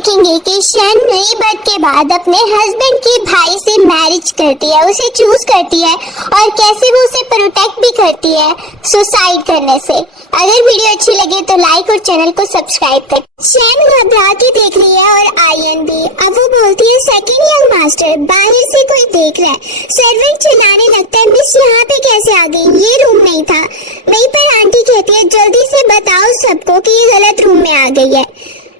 देखेंगे कि शन नई बर्थ के बाद अपने हस्बैंड के भाई से मैरिज करती है, उसे चूज करती है और कैसे वो उसे प्रोटेक्ट भी करती है सुसाइड करने से। अगर वीडियो अच्छी लगे तो लाइक और चैनल को सब्सक्राइब कर। शन घबरा के देख रही है और आयन भी। अब वो बोलती है सेकंड यंग मास्टर, बाहर से कोई देख रहा है। सर्वेंट चिल्लाने लगता है मिस यहाँ पे कैसे आ गई, ये रूम नहीं था। वहीं पर आंटी कहती है जल्दी से बताओ सबको कि ये गलत रूम में आ गई है।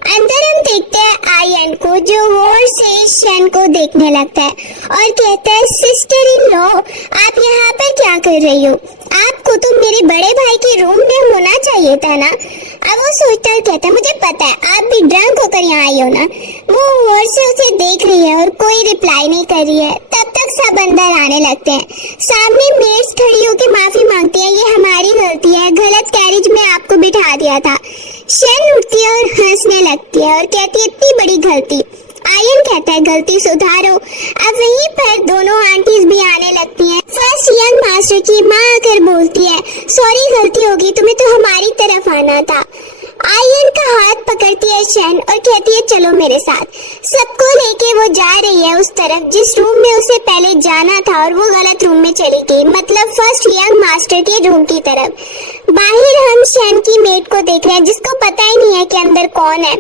अंदर हम देखते हैं आयन को जो गौर से शन को देखने लगता है और कहता है सिस्टर इन लॉ, आप यहाँ पर क्या कर रही हो? आपको तो मेरे बड़े भाई के रूम में होना चाहिए था ना। अब वो सोचता है, कहता है मुझे पता है आप भी ड्रंक होकर यहाँ आई हो ना। वो गौर से उसे देख रही है और कोई रिप्लाई नहीं कर रही है। तब तक सब अंदर आने लगते हैं। सामने मेड्स खड़ी होकर माफी मांगती है, ये हमारी गलती है, गलत कैरेज में आपको बिठा दिया था। शन उठती है और हंसने लगती है और कहती है इतनी बड़ी गलती। आयन कहता है गलती सुधारो। अब वहीं पर दोनों आंटीज भी आने लगती हैं। फर्स्ट यंग मास्टर की माँ आकर बोलती है सॉरी गलती होगी, तुम्हें तो हमारी तरफ आना था। आयन का हाथ पकड़ती है शन और कहती है चलो मेरे साथ। सबको लेके वो जा रही है उस तरफ जिस रूम में उसे पहले जाना था और वो गलत रूम में चली गई, मतलब फर्स्ट यंग मास्टर के रूम की तरफ। बाहर हम शन की मेड को देख रहे हैं जिसको पता ही नहीं है कि अंदर कौन है।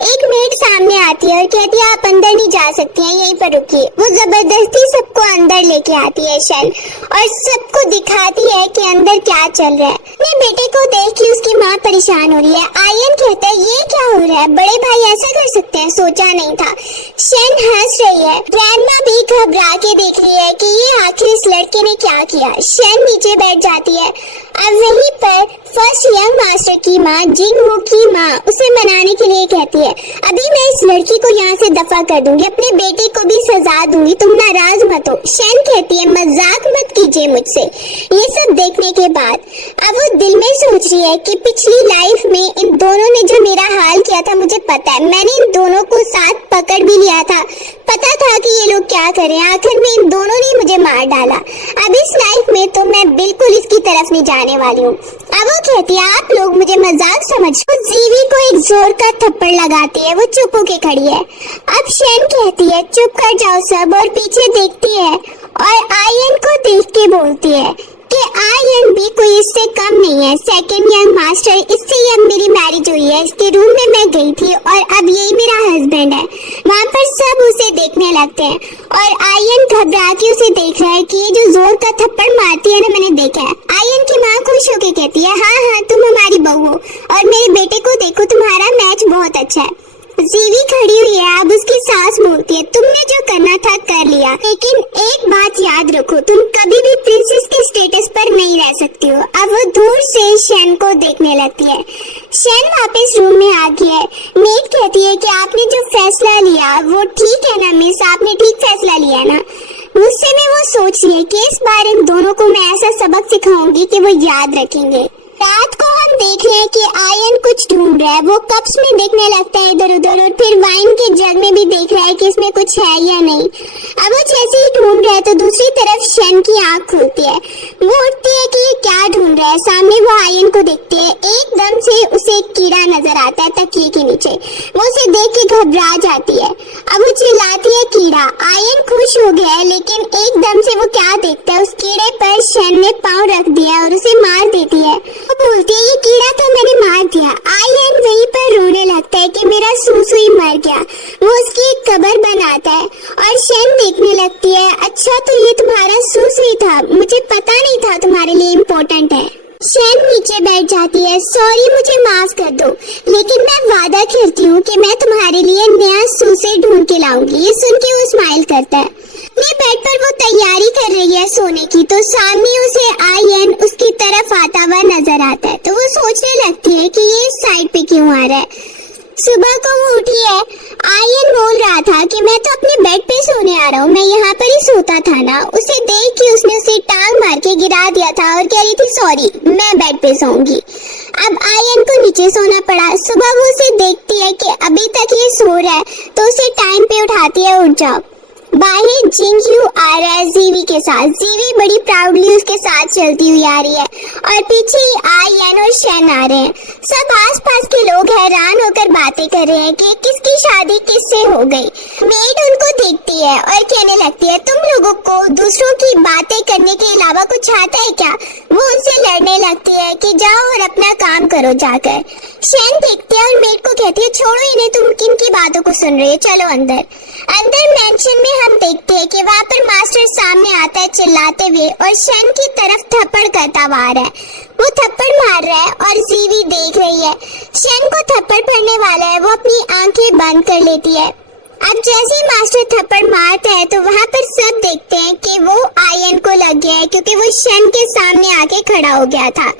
एक मेड सामने आती है और कहती है आप अंदर नहीं जा सकती हैं, यहीं पर रुकिए। वो जबरदस्ती सबको अंदर लेके आती है शन और सबको दिखाती है कि अंदर क्या चल रहा है। अपने बेटे को देख के उसकी माँ परेशान हो रही है। आयन कहता है ये क्या हो रहा है, बड़े भाई ऐसा कर सकते हैं, सोचा नहीं था। शन हंस रही है। ग्रैंडमा भी घबरा के देख रही है कि ये आखिर इस लड़के ने क्या किया। शन नीचे बैठ जाती है। अब वहीं पर फर्स्ट यंग मास्टर की माँ जिंगहो की माँ उसे मनाने के लिए कहती है अभी मैं इस लड़की को यहाँ से दफा कर दूंगी, अपने बेटे को भी सजा दूंगी, तुम नाराज मत हो। शन कहती है मजाक मत कीजिए मुझसे। ये सब देखने के बाद अब वो दिल में सोच रही है कि पिछली लाइफ में इन दोनों ने जो मेरा हाल किया था मुझे पता है, मैंने इन दोनों को साथ पकड़ भी लिया था, पता था कि ये लोग क्या करें, आखिर में इन दोनों ने मुझे मार डाला। अब इस लाइफ में तो मैं बिल्कुल इसकी तरफ नहीं जाने वाली हूँ। अब वो कहती है आप लोग मुझे मजाक समझो। जीवी को एक जोर का थप्पड़ लगाती है, वो चुप होके खड़ी है। अब शन कहती है चुप कर जाओ सब और पीछे देखती है और आयन को देख के बोलती है कि आयन भी कोई इससे कम नहीं है, सेकंड यंग मास्टर, इससे ही अब मेरी मैरिज हुई है, इसके रूम में मैं गई थी और अब यही मेरा हस्बैंड है। वहाँ पर सब उसे देखने लगते हैं और आयन घबरा के उसे देख रहा है कि ये जो जोर का थप्पड़ मारती है ना, मैंने देखा है। आयन की माँ खुश होके कहती है हाँ हाँ तुम हमारी बहू हो और मेरे बेटे को देखो तुम्हारा मैच बहुत अच्छा है। जीवी खड़ी हुई है। अब उसकी सास बोलती है तुमने जो करना था कर लिया, लेकिन एक बात याद रखो तुम कभी भी प्रिंसेस के स्टेटस पर नहीं रह सकती हो। अब वो दूर से शन को देखने लगती है। शन वापस रूम में आ गई है। मेड कहती है कि आपने जो फैसला लिया वो ठीक है ना मिस, आपने ठीक फैसला लिया ना। गुस्से में वो सोच रही है कि इस बार इन दोनों को मैं ऐसा सबक सिखाऊंगी कि वो याद रखेंगे। रात को हम देख रहे हैं कि आयन कुछ ढूंढ रहा है। वो कप्स में देखने लगता है इधर उधर और फिर वाइन के जग में भी देख रहा है कि इसमें कुछ है या नहीं। अब वो जैसे ही ढूंढ रहा है तो दूसरी तरफ शन की आंख खुलती है। वो उठती है कि ये क्या ढूंढ रहा है। सामने वो आयन को देखती है। एकदम से उसे एक कीड़ा नजर आता है तकिए के नीचे। वो उसे देख के घबरा जाती है। अब वो चिल्लाती है कीड़ा। आयन खुश हो गया है लेकिन एकदम से वो क्या देखता है, उस कीड़े पर शन ने पाँव रख दिया और उसे मार देती है। वो बोलती है ये कीड़ा तो मैंने मार दिया। आयन वहीं पर रोने लगता है कि मेरा सुसुई मर गया। वो उसकी एक कब्र बनाता है और शन देखने लगती है अच्छा तो ये तुम्हारा सुसुई था, मुझे पता नहीं था तुम्हारे लिए इम्पोर्टेंट है। शन नीचे बैठ जाती है। सॉरी मुझे माफ कर दो, लेकिन मैं वादा करती हूँ कि मैं तुम्हारे लिए नया सूसे ढूंढ के लाऊंगी। ये सुन के वो स्माइल करता है। अपने बेड पर वो तैयारी कर रही है सोने की तो सामने उसे आयन उसकी तरफ आता हुआ नजर आता है। तो वो सोचने लगती है कि ये इस साइड पे क्यों आ रहा है। सुबह को वो उठी है। आयन बोल रहा था कि मैं तो अपने बेड पे सोने आ रहा हूँ, मैं यहाँ पर ही सोता था ना। उसे देख के उसने उसे टांग मार के गिरा दिया था और कह रही थी सॉरी मैं बेड पे सोऊंगी। अब आयन को नीचे सोना पड़ा। सुबह वो उसे देखती है कि अभी तक ये सो रहा है तो उसे टाइम पे उठाती है, उठ जाओ। बाहर जिंगयू आ रहा है जीवी के साथ। जीवी बड़ी प्राउडली उसके साथ चलती हुई आ रही है और पीछे ही आयन और शन आ रहे हैं। सब आसपास के लोग हैरान होकर बातें कर रहे हैं कि किसकी शादी किससे हो गई। मेड उनको देखती है और कहने लगती है, तुम लोगों को दूसरों की बातें करने के अलावा कुछ आता है क्या? वो उनसे लड़ने लगती है कि जाओ और अपना काम करो जाकर। शन देखते हैं और मेड को कहती है, छोड़ो इन्हें, तुम किन की बातों को सुन रहे हो, चलो अंदर। अंदर मेंशन में हम देखते हैं कि वहाँ पर मास्टर सामने आता है चिल्लाते हुए और शन की तरफ थप्पड़ करता हुआ आ रहा है। वो थप्पड़ मार रहा है और जीवी देख रही है। शन को थप्पड़ पड़ने वाला है, वो अपनी आंखें बंद कर लेती है। अब जैसे ही मास्टर थप्पड़ मारता है तो वहाँ पर सब देखते हैं कि वो आयन को लग गया है, क्योंकि वो शन के सामने आके खड़ा हो गया था।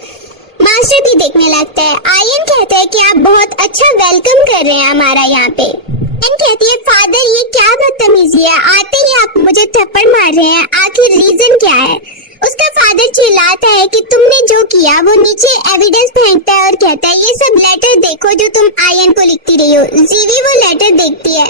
मास्टर भी देखने लगता है। आयन कहता है कि आप बहुत अच्छा वेलकम कर रहे हैं हमारा यहाँ पे। आयन कहती है, फादर ये क्या बदतमीजी है, आते ही आप मुझे थप्पड़ मार रहे हैं, आखिर रीजन क्या है? उसका फादर चिल्लाता है कि तुमने जो किया। वो नीचे एविडेंस फेंकता है और कहता है, ये सब लेटर देखो जो तुम आयन को लिखती रही हो। जीवी वो लेटर देखती है,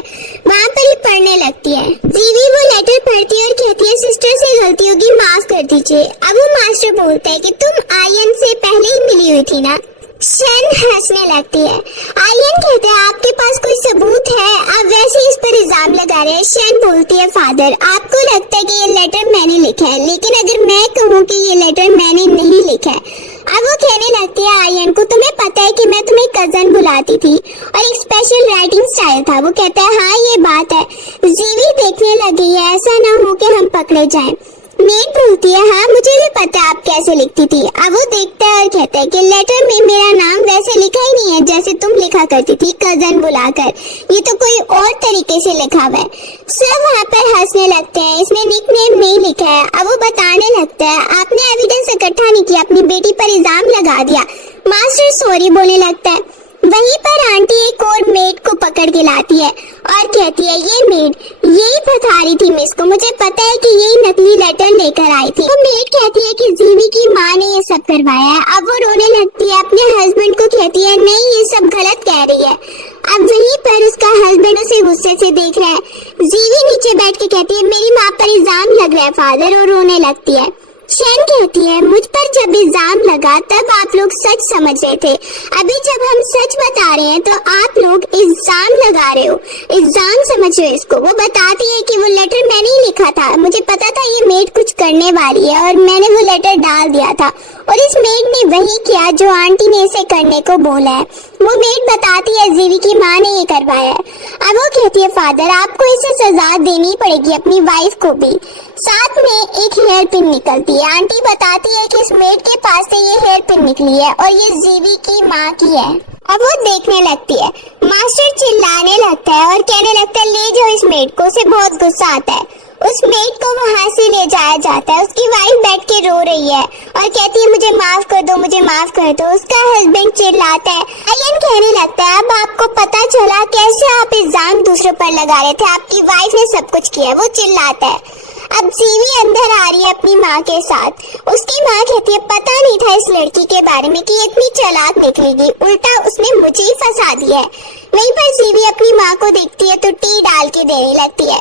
वहाँ पर ही पढ़ने लगती है। जीवी वो लेटर पढ़ती है और कहती है, सिस्टर से गलती होगी, माफ कर दीजिए। अब वो मास्टर बोलता है कि तुम आयन से पहले ही मिली हुई थी ना? शन हंसने लगती है। आयन कहते हैं, आपके पास कोई सबूत है? आप वैसे इस पर इल्जाम लगा रहे हैं। शन बोलती है, फादर आपको लगता है कि ये लेटर मैंने लिखा है, लेकिन अगर मैं कहूँ कि ये लेटर मैंने नहीं लिखा है। अब वो कहने लगती है आयन को, तुम्हें पता है कि मैं तुम्हें कजन बुलाती थी और एक स्पेशल राइटिंग स्टाइल था। वो कहता है, हाँ ये बात है। जीवी देखने लगी है, ऐसा ना हो कि हम पकड़े जाएं। मेड बोलती है, हाँ मुझे भी पता है आप कैसे लिखती थी। अब वो देखता है और कहता है कि लेटर में मेरा नाम वैसे लिखा ही नहीं है जैसे तुम लिखा करती थी, कजन बुलाकर। ये तो कोई और तरीके से लिखा हुआ है। सब वहाँ पर हंसने लगते हैं, इसमें निकनेम नहीं लिखा है। अब वो बताने लगता है, आपने एविडेंस इकट्ठा नहीं किया, अपनी बेटी पर इल्जाम लगा दिया। मास्टर सॉरी बोलने लगता है। वहीं पर आंटी एक और मेड को पकड़ के लाती है और कहती है, ये मेड यही बता रही थी मिस को, मुझे पता है कि यही नकली लेटर लेकर आई थी। तो मेड कहती है कि जीवी की माँ ने ये सब करवाया है। अब वो रोने लगती है, अपने हस्बैंड को कहती है, नहीं ये सब गलत कह रही है। अब वहीं पर उसका हस्बैंड उसे गुस्से से देख रहा है। जीवी नीचे बैठ के कहती है, मेरी माँ पर इल्जाम लग रहा है फादर, और रोने लगती है। शन कहती है, मुझ पर जब इल्जाम लगा तब आप लोग सच समझ रहे थे, अभी जब हम सच बता रहे हैं तो आप लोग इल्जाम लगा रहे हो, इल्जाम समझ रहे हो इसको। वो बताती है कि वो लेटर मैंने ही लिखा था, मुझे पता था ये मेड कुछ करने वाली है और मैंने वो लेटर डाल दिया था, और इस मेड ने वही किया जो आंटी ने इसे करने को बोला है। वो मेड बताती है जीवी की माँ ने ये करवाया है। अब वो कहती है, फादर आपको इसे सजा देनी पड़ेगी, अपनी वाइफ को भी। साथ में एक हेयर पिन निकलती है। आंटी बताती है कि इस मेड के पास से ये हेयर पिन निकली है और ये जीवी की माँ की है। अब वो देखने लगती है। मास्टर चिल्लाने लगता है और कहने लगता है, ले जाओ इस मेड को। उसे बहुत गुस्सा आता है। उस मेड को वहाँ से ले जाया जाता है। उसकी वाइफ बैठ के रो रही है और कहती है, मुझे माफ कर दो, मुझे माफ कर दो। उसका हस्बैंड चिल्लाता है। आयन कहने लगता है, अब आपको पता चला कैसे आप इल्जाम दूसरों पर लगा रहे थे, आपकी वाइफ ने सब कुछ किया। वो चिल्लाता है। अब जीवी अंदर आ रही है अपनी माँ के साथ। उसकी माँ कहती है, पता नहीं था इस लड़की के बारे में कि ये इतनी चालाक निकलेगी, उल्टा उसने मुझे ही फंसा दिया है। वहीं पर जीवी अपनी माँ को देखती है तो टी डाल के देने लगती है।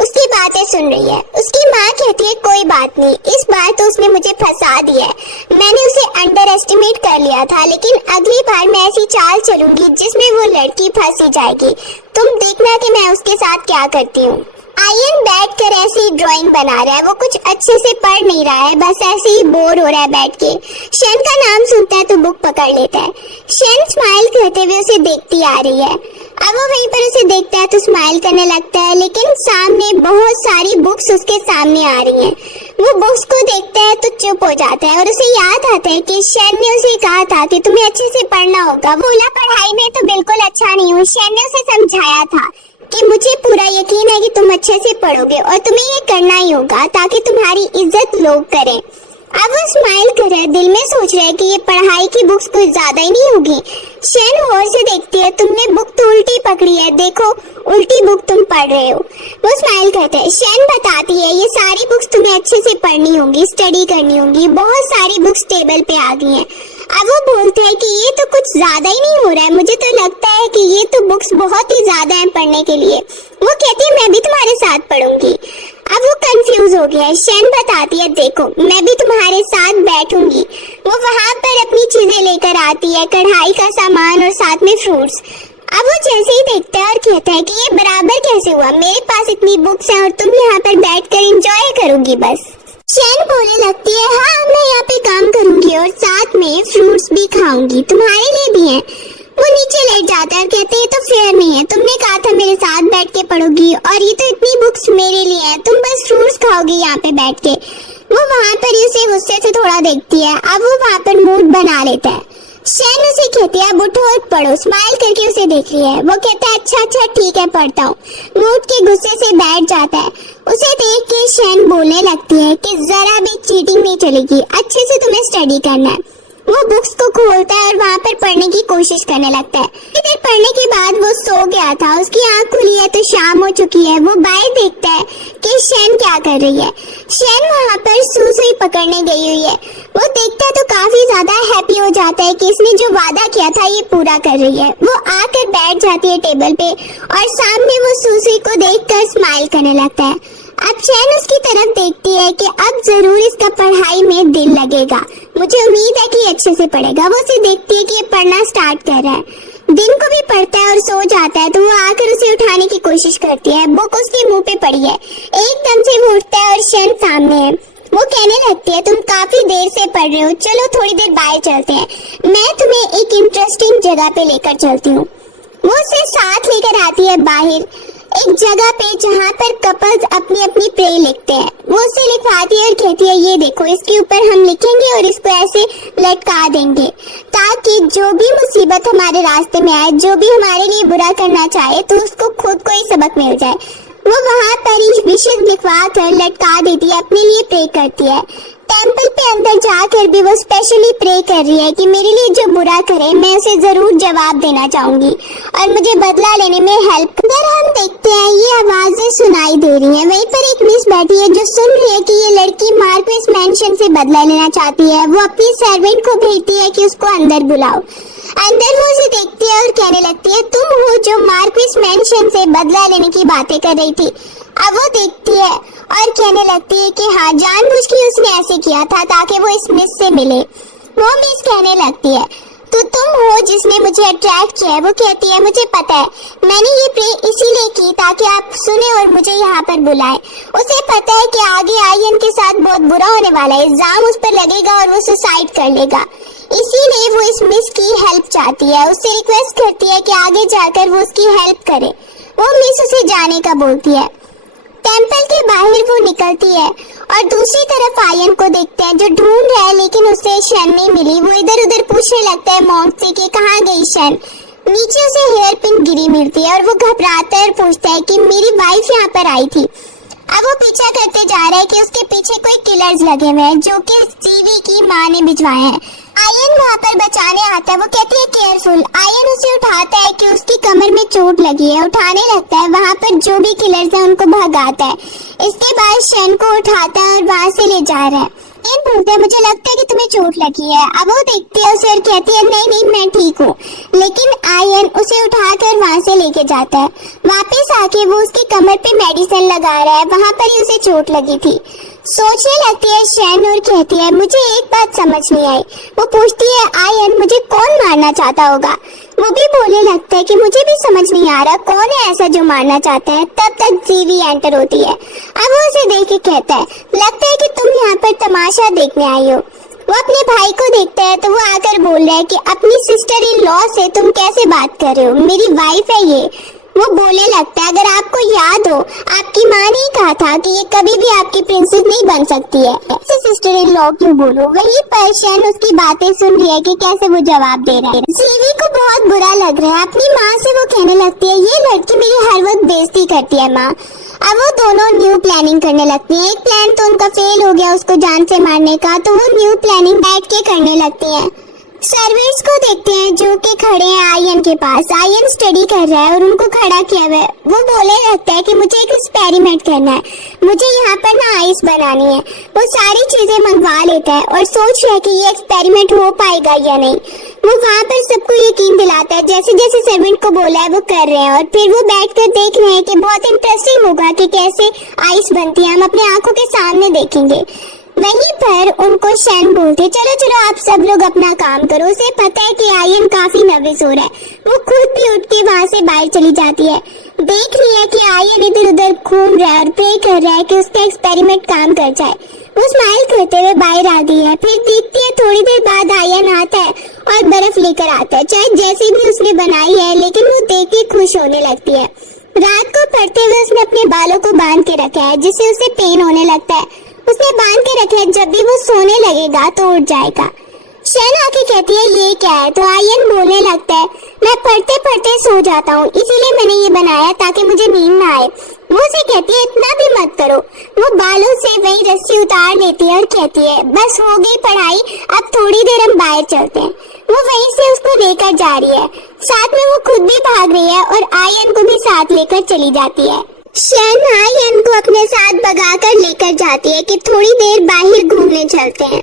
उसकी बातें सुन रही है। उसकी माँ कहती है, कोई बात नहीं, इस बार तो उसने मुझे फंसा दिया है, मैंने उसे अंडर एस्टिमेट कर लिया था, लेकिन अगली बार मैं ऐसी चाल चलूंगी जिसमें वो लड़की फंसी जाएगी। तुम देखना कि मैं उसके साथ क्या करती हूँ। आयन बैठकर ऐसे ही ड्राइंग बना रहा है। वो कुछ अच्छे से पढ़ नहीं रहा है, बस ऐसे ही बोर हो रहा है बैठ के। शन का नाम सुनता है तो बुक पकड़ लेता है। शन स्माइल करते हुए उसे देखती आ रही है। अब वो वहीं पर उसे देखता है तो स्माइल करने लगता है, लेकिन सामने बहुत सारी बुक्स उसके सामने आ रही हैं। वो बुक्स को देखता है तो चुप हो जाता है और उसे याद आता है कि शन ने उसे कहा था कि तुम्हें अच्छे से पढ़ना होगा। बोला, पढ़ाई में तो बिल्कुल अच्छा नहीं हूँ। शन ने उसे समझाया था कि मुझे पूरा यकीन है कि तुम अच्छे से पढ़ोगे और तुम्हें ये करना ही होगा ताकि तुम्हारी इज्जत लोग करें। अब वो स्माइल कर रहा है, दिल में सोच रहा है कि ये पढ़ाई की बुक्स कुछ ज्यादा ही नहीं होगी। शन गौर से देखती है, तुमने बुक तो उल्टी पकड़ी है, देखो उल्टी बुक तुम पढ़ रहे हो। वो स्माइल करता है। शन बताती है, ये सारी बुक्स तुम्हें अच्छे से पढ़नी होगी, स्टडी करनी होगी, बहुत सारी बुक्स टेबल पे आ गई हैं। अब वो बोलता है कि ये तो कुछ ज्यादा ही नहीं हो रहा है, मुझे तो लगता है कि ये तो बुक बुक्स बहुत ही ज्यादा हैं पढ़ने के लिए। वो कहती है मैं भी तुम्हारे साथ पढ़ूंगी। अब वो कंफ्यूज हो गया है। शेन बताती है देखो मैं भी तुम्हारे साथ बैठूंगी। वो वहां पर अपनी चीजें लेकर आती है, कढ़ाई का सामान और साथ में फ्रूट्स। अब वो जैसे ही देखता है और कहता है कि ये बराबर कैसे हुआ, मेरे पास इतनी बुक्स हैं और तुम यहाँ पर बैठकर एंजॉय करोगी बस। शेन बोलने लगती है हाँ मैं यहाँ पे काम करूंगी और साथ में फ्रूट्स भी खाऊंगी, तुम्हारे लिए भी हैं। वो नीचे लेट जाता है और कहते हैं ये तो फेयर नहीं है, तुमने कहा था मेरे साथ बैठ के पढ़ोगी और ये तो इतनी बुक्स मेरे लिए हैं, तुम बस फ्रूट्स खाओगी यहाँ पे बैठ के। वो वहाँ पर ही उसे गुस्से से थोड़ा देखती है। अब वो वहाँ पर मूड बना लेता है। शेन उसे कहती है अब उठो और पढ़ो, स्माइल करके उसे देख रही है। वो कहता है अच्छा ठीक है पढ़ता हूँ। मूड के गुस्से से बैठ जाता है। उसे देख के शेन बोलने लगती है कि जरा भी चीटिंग नहीं चलेगी, अच्छे से तुम्हें स्टडी करना है। वो बुक्स को खोलता है और वहाँ पर पढ़ने की कोशिश करने लगता है। इधर पढ़ने के बाद वो सो गया था, उसकी आंख खुली है तो शाम हो चुकी है। वो बाहर देखता है कि शेन क्या कर रही है। शेन वहाँ पर सुई पकड़ने गई हुई है। वो देखता है तो काफी ज्यादा हैप्पी हो जाता है कि इसने जो वादा किया था ये पूरा कर रही है। वो आकर बैठ जाती है टेबल पे और सामने वो सुई को देखकर स्माइल करने लगता है। अब शेन उसकी तरफ देखती है कि अब जरूर इसका पढ़ाई में दिल लगेगा, मुझे उम्मीद है कि अच्छे से पढ़ेगा। वो उसे देखती है कि ये पढ़ना स्टार्ट कर रहा है। दिन को भी पढ़ता है और सो जाता है तो वो आकर उसे उठाने की कोशिश करती है। बुक उसके मुंह पे पड़ी है। एकदम से वो उठता है और शेन सामने है। वो कहने लगती है तुम काफी देर से पढ़ रहे हो, चलो थोड़ी देर बाहर चलते हैं, मैं तुम्हें एक इंटरेस्टिंग जगह पे लेकर चलती हूँ। वो उसे साथ लेकर आती है बाहर एक जगह पे जहाँ पर कपल्स अपनी अपनी प्रे लिखते हैं। वो उसे लिखवाती है और कहती है ये देखो इसके ऊपर हम लिखेंगे और इसको ऐसे लटका देंगे ताकि जो भी मुसीबत हमारे रास्ते में आए, जो भी हमारे लिए बुरा करना चाहे तो उसको खुद को ही सबक मिल जाए। वो वहाँ पर ही विशेष लिखवा कर लटका देती है, अपने लिए प्रे करती है। टेंपल पे अंदर जाकर भी वो स्पेशली प्रे कर रही है कि मेरे लिए जो बुरा करे मैं उसे जरूर जवाब देना चाहूंगी और मुझे बदला लेने में हेल्प। अगर हम देखते हैं ये आवाजें सुनाई दे रही हैं। वहीं पर एक मिस बैठी है जो सुन रही है कि ये लड़की मार्क्विस मैंशन से बदला लेना चाहती है। वो अपनी सर्वेंट को भेजती है कि उसको अंदर बुलाओ। अंदर वो उसे देखती है और कहने लगती है तुम हो जो मार्क्विस मैंशन से बदला लेने की बातें कर रही थी। अब वो देखती है और कहने लगती है कि हाँ जानबूझ के उसने ऐसे किया था ताकि वो इस मिस से मिले। वो मिस कहने लगती है तो तुम हो जिसने मुझे अट्रैक्ट किया है। वो कहती है मुझे पता है, मैंने ये प्रे इसीलिए की ताकि आप सुने और मुझे यहाँ पर बुलाए। उसे पता है कि आगे आयन के साथ बहुत बुरा होने वाला है, इल्जाम उस पर लगेगा और वो सुसाइड कर लेगा, इसीलिए वो इस मिस की हेल्प चाहती है। उससे रिक्वेस्ट करती है कि आगे जाकर वो उसकी हेल्प करे। वो मिस उसे जाने का बोलती है। टेंपल के बाहर वो निकलती है और दूसरी तरफ आयन को देखते हैं जो ढूंढ रहा है लेकिन उसे शन नहीं मिली। वो इधर उधर पूछने लगता है मॉन्क से कि कहाँ गई शन। नीचे उसे हेयर पिन गिरी मिलती है और वो घबराता है और पूछता है कि मेरी वाइफ यहाँ पर आई थी। अब वो पीछा करते जा रहा है कि उसके पीछे कोई किलर्स लगे हुए हैं जो कि जीवी की माँ ने भिजवाए हैं। आयन वहाँ पर बचाने आता है। वो कहती है केयरफुल। आयन उसे उठाता है कि उसकी कमर में चोट लगी है, उठाने लगता है। वहाँ पर जो भी किलर्स हैं उनको भगाता है। इसके बाद शन को उठाता है और वहाँ से ले जा रहा है। आयन बोलता है मुझे लगता है कि तुम्हें चोट लगी है। अब वो देखती है उसे और कहती है नहीं मैं ठीक हूँ। लेकिन आयन उसे उठाकर वहाँ से लेके जाता है। वापस आके वो उसकी कमर पे मेडिसिन लगा रहा है, वहाँ पर ही उसे चोट लगी थी। सोचने लगती है शन और कहती है मुझे एक बात समझ नहीं आई। वो पूछती है आयन मुझे कौन मारना चाहता होगा। वो भी बोलने लगता है कि मुझे भी समझ नहीं आ रहा कौन है ऐसा जो मारना चाहता है। तब तक जीवी एंटर होती है। अब वो उसे देख के कहता है लगता है कि तुम यहाँ पर तमाशा देखने आई हो। वो अपने भाई को देखता है तो वो आकर बोल रहा है कि अपनी सिस्टर इन लॉ से तुम कैसे बात कर रहे हो, मेरी वाइफ है ये। वो बोलने लगता है अगर आपको याद हो आपकी माँ ने कहा था कि ये कभी भी आपकी प्रिंसेस नहीं बन सकती है, ऐसे सिस्टर इन लॉ क्यों बोलो। वही पर शन उसकी बातें सुन रही है कि कैसे वो जवाब दे रहा है। जीवी को बहुत बुरा लग रहा है। अपनी माँ से वो कहने लगती है ये लड़की मेरी हर वक्त बेइज्जती करती है माँ। अब वो दोनों न्यू प्लानिंग करने लगती हैं। एक प्लान तो उनका फेल हो गया उसको जान से मारने का, तो वो न्यू प्लानिंग बैठ के करने लगती हैं। सर्वेंट्स को देखते हैं जो कि खड़े हैं आयन के पास। आयन स्टडी कर रहा है और उनको खड़ा किया हुआ है। वो बोले लगता है कि मुझे एक एक्सपेरिमेंट करना है, मुझे यहाँ पर ना आइस बनानी है। वो सारी चीजें मंगवा लेता है और सोच रहा है कि ये एक्सपेरिमेंट हो पाएगा या नहीं। वो वहाँ पर सबको यकीन दिलाता है, जैसे जैसे सर्वेंट को बोला है वो कर रहे हैं। और फिर वो बैठकर देख रहे हैं कि बहुत इंटरेस्टिंग होगा कि कैसे आइस बनती है, हम अपने आंखों के सामने देखेंगे। वहीं पर उनको शैन बोलते, चलो चलो आप सब लोग अपना काम करो। उसे पता है कि आयन काफी नर्वस हो रहा है। वो खुद भी उठ के वहाँ से बाहर चली जाती है। देख रही है कि आयन इधर उधर घूम रहा है और प्रे कर रहा है कि उसका एक्सपेरिमेंट काम कर जाए। वो स्माइल करते हुए बाहर आ गई है। फिर देखती है थोड़ी देर बाद आयन आता है और बर्फ लेकर आता है, चाहे जैसी भी उसने बनाई है, लेकिन वो देख के खुश होने लगती है। रात को पढ़ते हुए उसने अपने बालों को बांध के रखा है, जिससे उसे पेन होने लगता है। उसने बांध के रखे हैं, जब भी वो सोने लगेगा तो उठ जाएगा। शैन आके कहती है ये क्या है, तो आयन बोलने लगता है मैं पढ़ते पढ़ते सो जाता हूँ, इसीलिए मैंने ये बनाया ताकि मुझे नींद ना आए। वो उसे कहती है इतना भी मत करो। वो बालों से वही रस्सी उतार लेती है और कहती है बस हो गई पढ़ाई, अब थोड़ी देर हम बाहर चलते हैं। वो वहीं से उसको लेकर जा रही है, साथ में वो खुद भी भाग रही है और आयन को भी साथ लेकर चली जाती है। शैन आयन को अपने साथ भगाकर लेकर जाती है कि थोड़ी देर बाहर घूमने चलते हैं।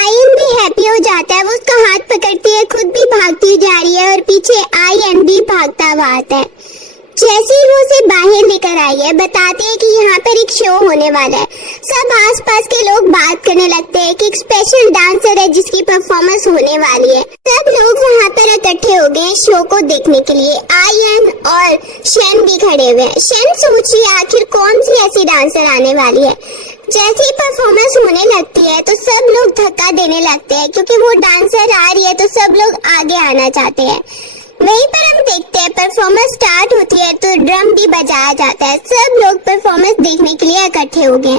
आयन भी हैप्पी हो जाता है, वो उसका हाथ पकड़ती है, खुद भी भागती जा रही है और पीछे आयन भी भागता हुआ आता है। जैसे ही वो उसे बाहर लेकर आई है, बताते हैं कि यहाँ पर एक शो होने वाला है। सब आसपास के लोग बात करने लगते हैं कि एक स्पेशल डांसर है जिसकी परफॉर्मेंस होने वाली है। सब लोग वहाँ पर इकट्ठे हो गए शो को देखने के लिए। आयन और शैन भी खड़े हुए हैं। शैन सोच रही है आखिर कौन सी ऐसी डांसर आने वाली है। जैसे ही परफॉर्मेंस होने लगती है तो सब लोग धक्का देने लगते हैं, क्योंकि वो डांसर आ रही है तो सब लोग आगे आना चाहते हैं। वहीं पर हम देखते हैं परफॉर्मेंस स्टार्ट होती है तो ड्रम भी बजाया जाता है। सब लोग परफॉर्मेंस देखने के लिए इकट्ठे हो गए।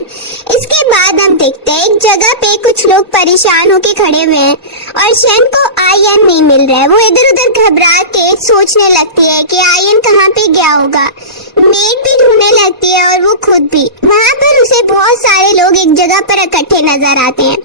इसके बाद हम देखते हैं एक जगह पे कुछ लोग परेशान होके खड़े हुए हैं और शैन को आयन नहीं मिल रहा है। वो इधर उधर घबरा के सोचने लगती है कि आयन कहाँ पे गया होगा। मेड भी ढूंढने लगती है और वो खुद भी। वहाँ पर उसे बहुत सारे लोग एक जगह पर इकट्ठे नजर आते हैं।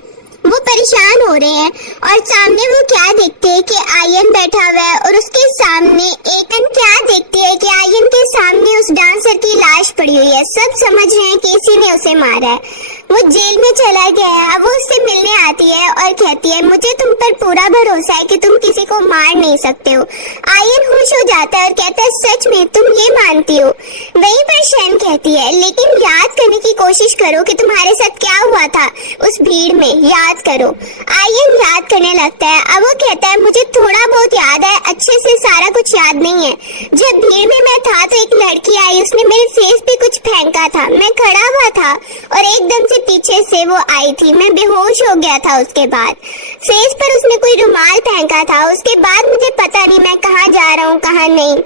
वो परेशान हो रहे हैं और सामने वो क्या देखते हैं कि आयन बैठा हुआ है और उसके सामने एकन क्या देखते हैं कि आयन के सामने उस डांसर की लाश पड़ी हुई है। सब समझ रहे हैं कि इसी ने उसे मारा है। वो जेल में चला गया है। अब वो उससे मिलने आती है और कहती है मुझे तुम पर पूरा भरोसा है कि तुम किसी को मार नहीं सकते हो। आयन खुश हो जाता है और कहता है सच में तुम ये मानती हो। वहीं पर शैन कहती है लेकिन याद करने की कोशिश करो कि तुम्हारे साथ क्या हुआ था उस भीड़ में, याद करो। आयन याद करने लगता है। अब वो कहता है मुझे थोड़ा बहुत याद है, अच्छे से सारा कुछ याद नहीं है। जब भीड़ में मैं था तो एक लड़की आई, उसने मेरे फेस पे कुछ फेंका था। मैं खड़ा हुआ था और एकदम से पीछे से वो आई थी। मैं बेहोश हो गया था। उसके बाद फेस पर उसने कोई रुमाल फेंका था। उसके बाद मुझे पता नहीं मैं कहाँ जा रहा हूँ कहाँ नहीं।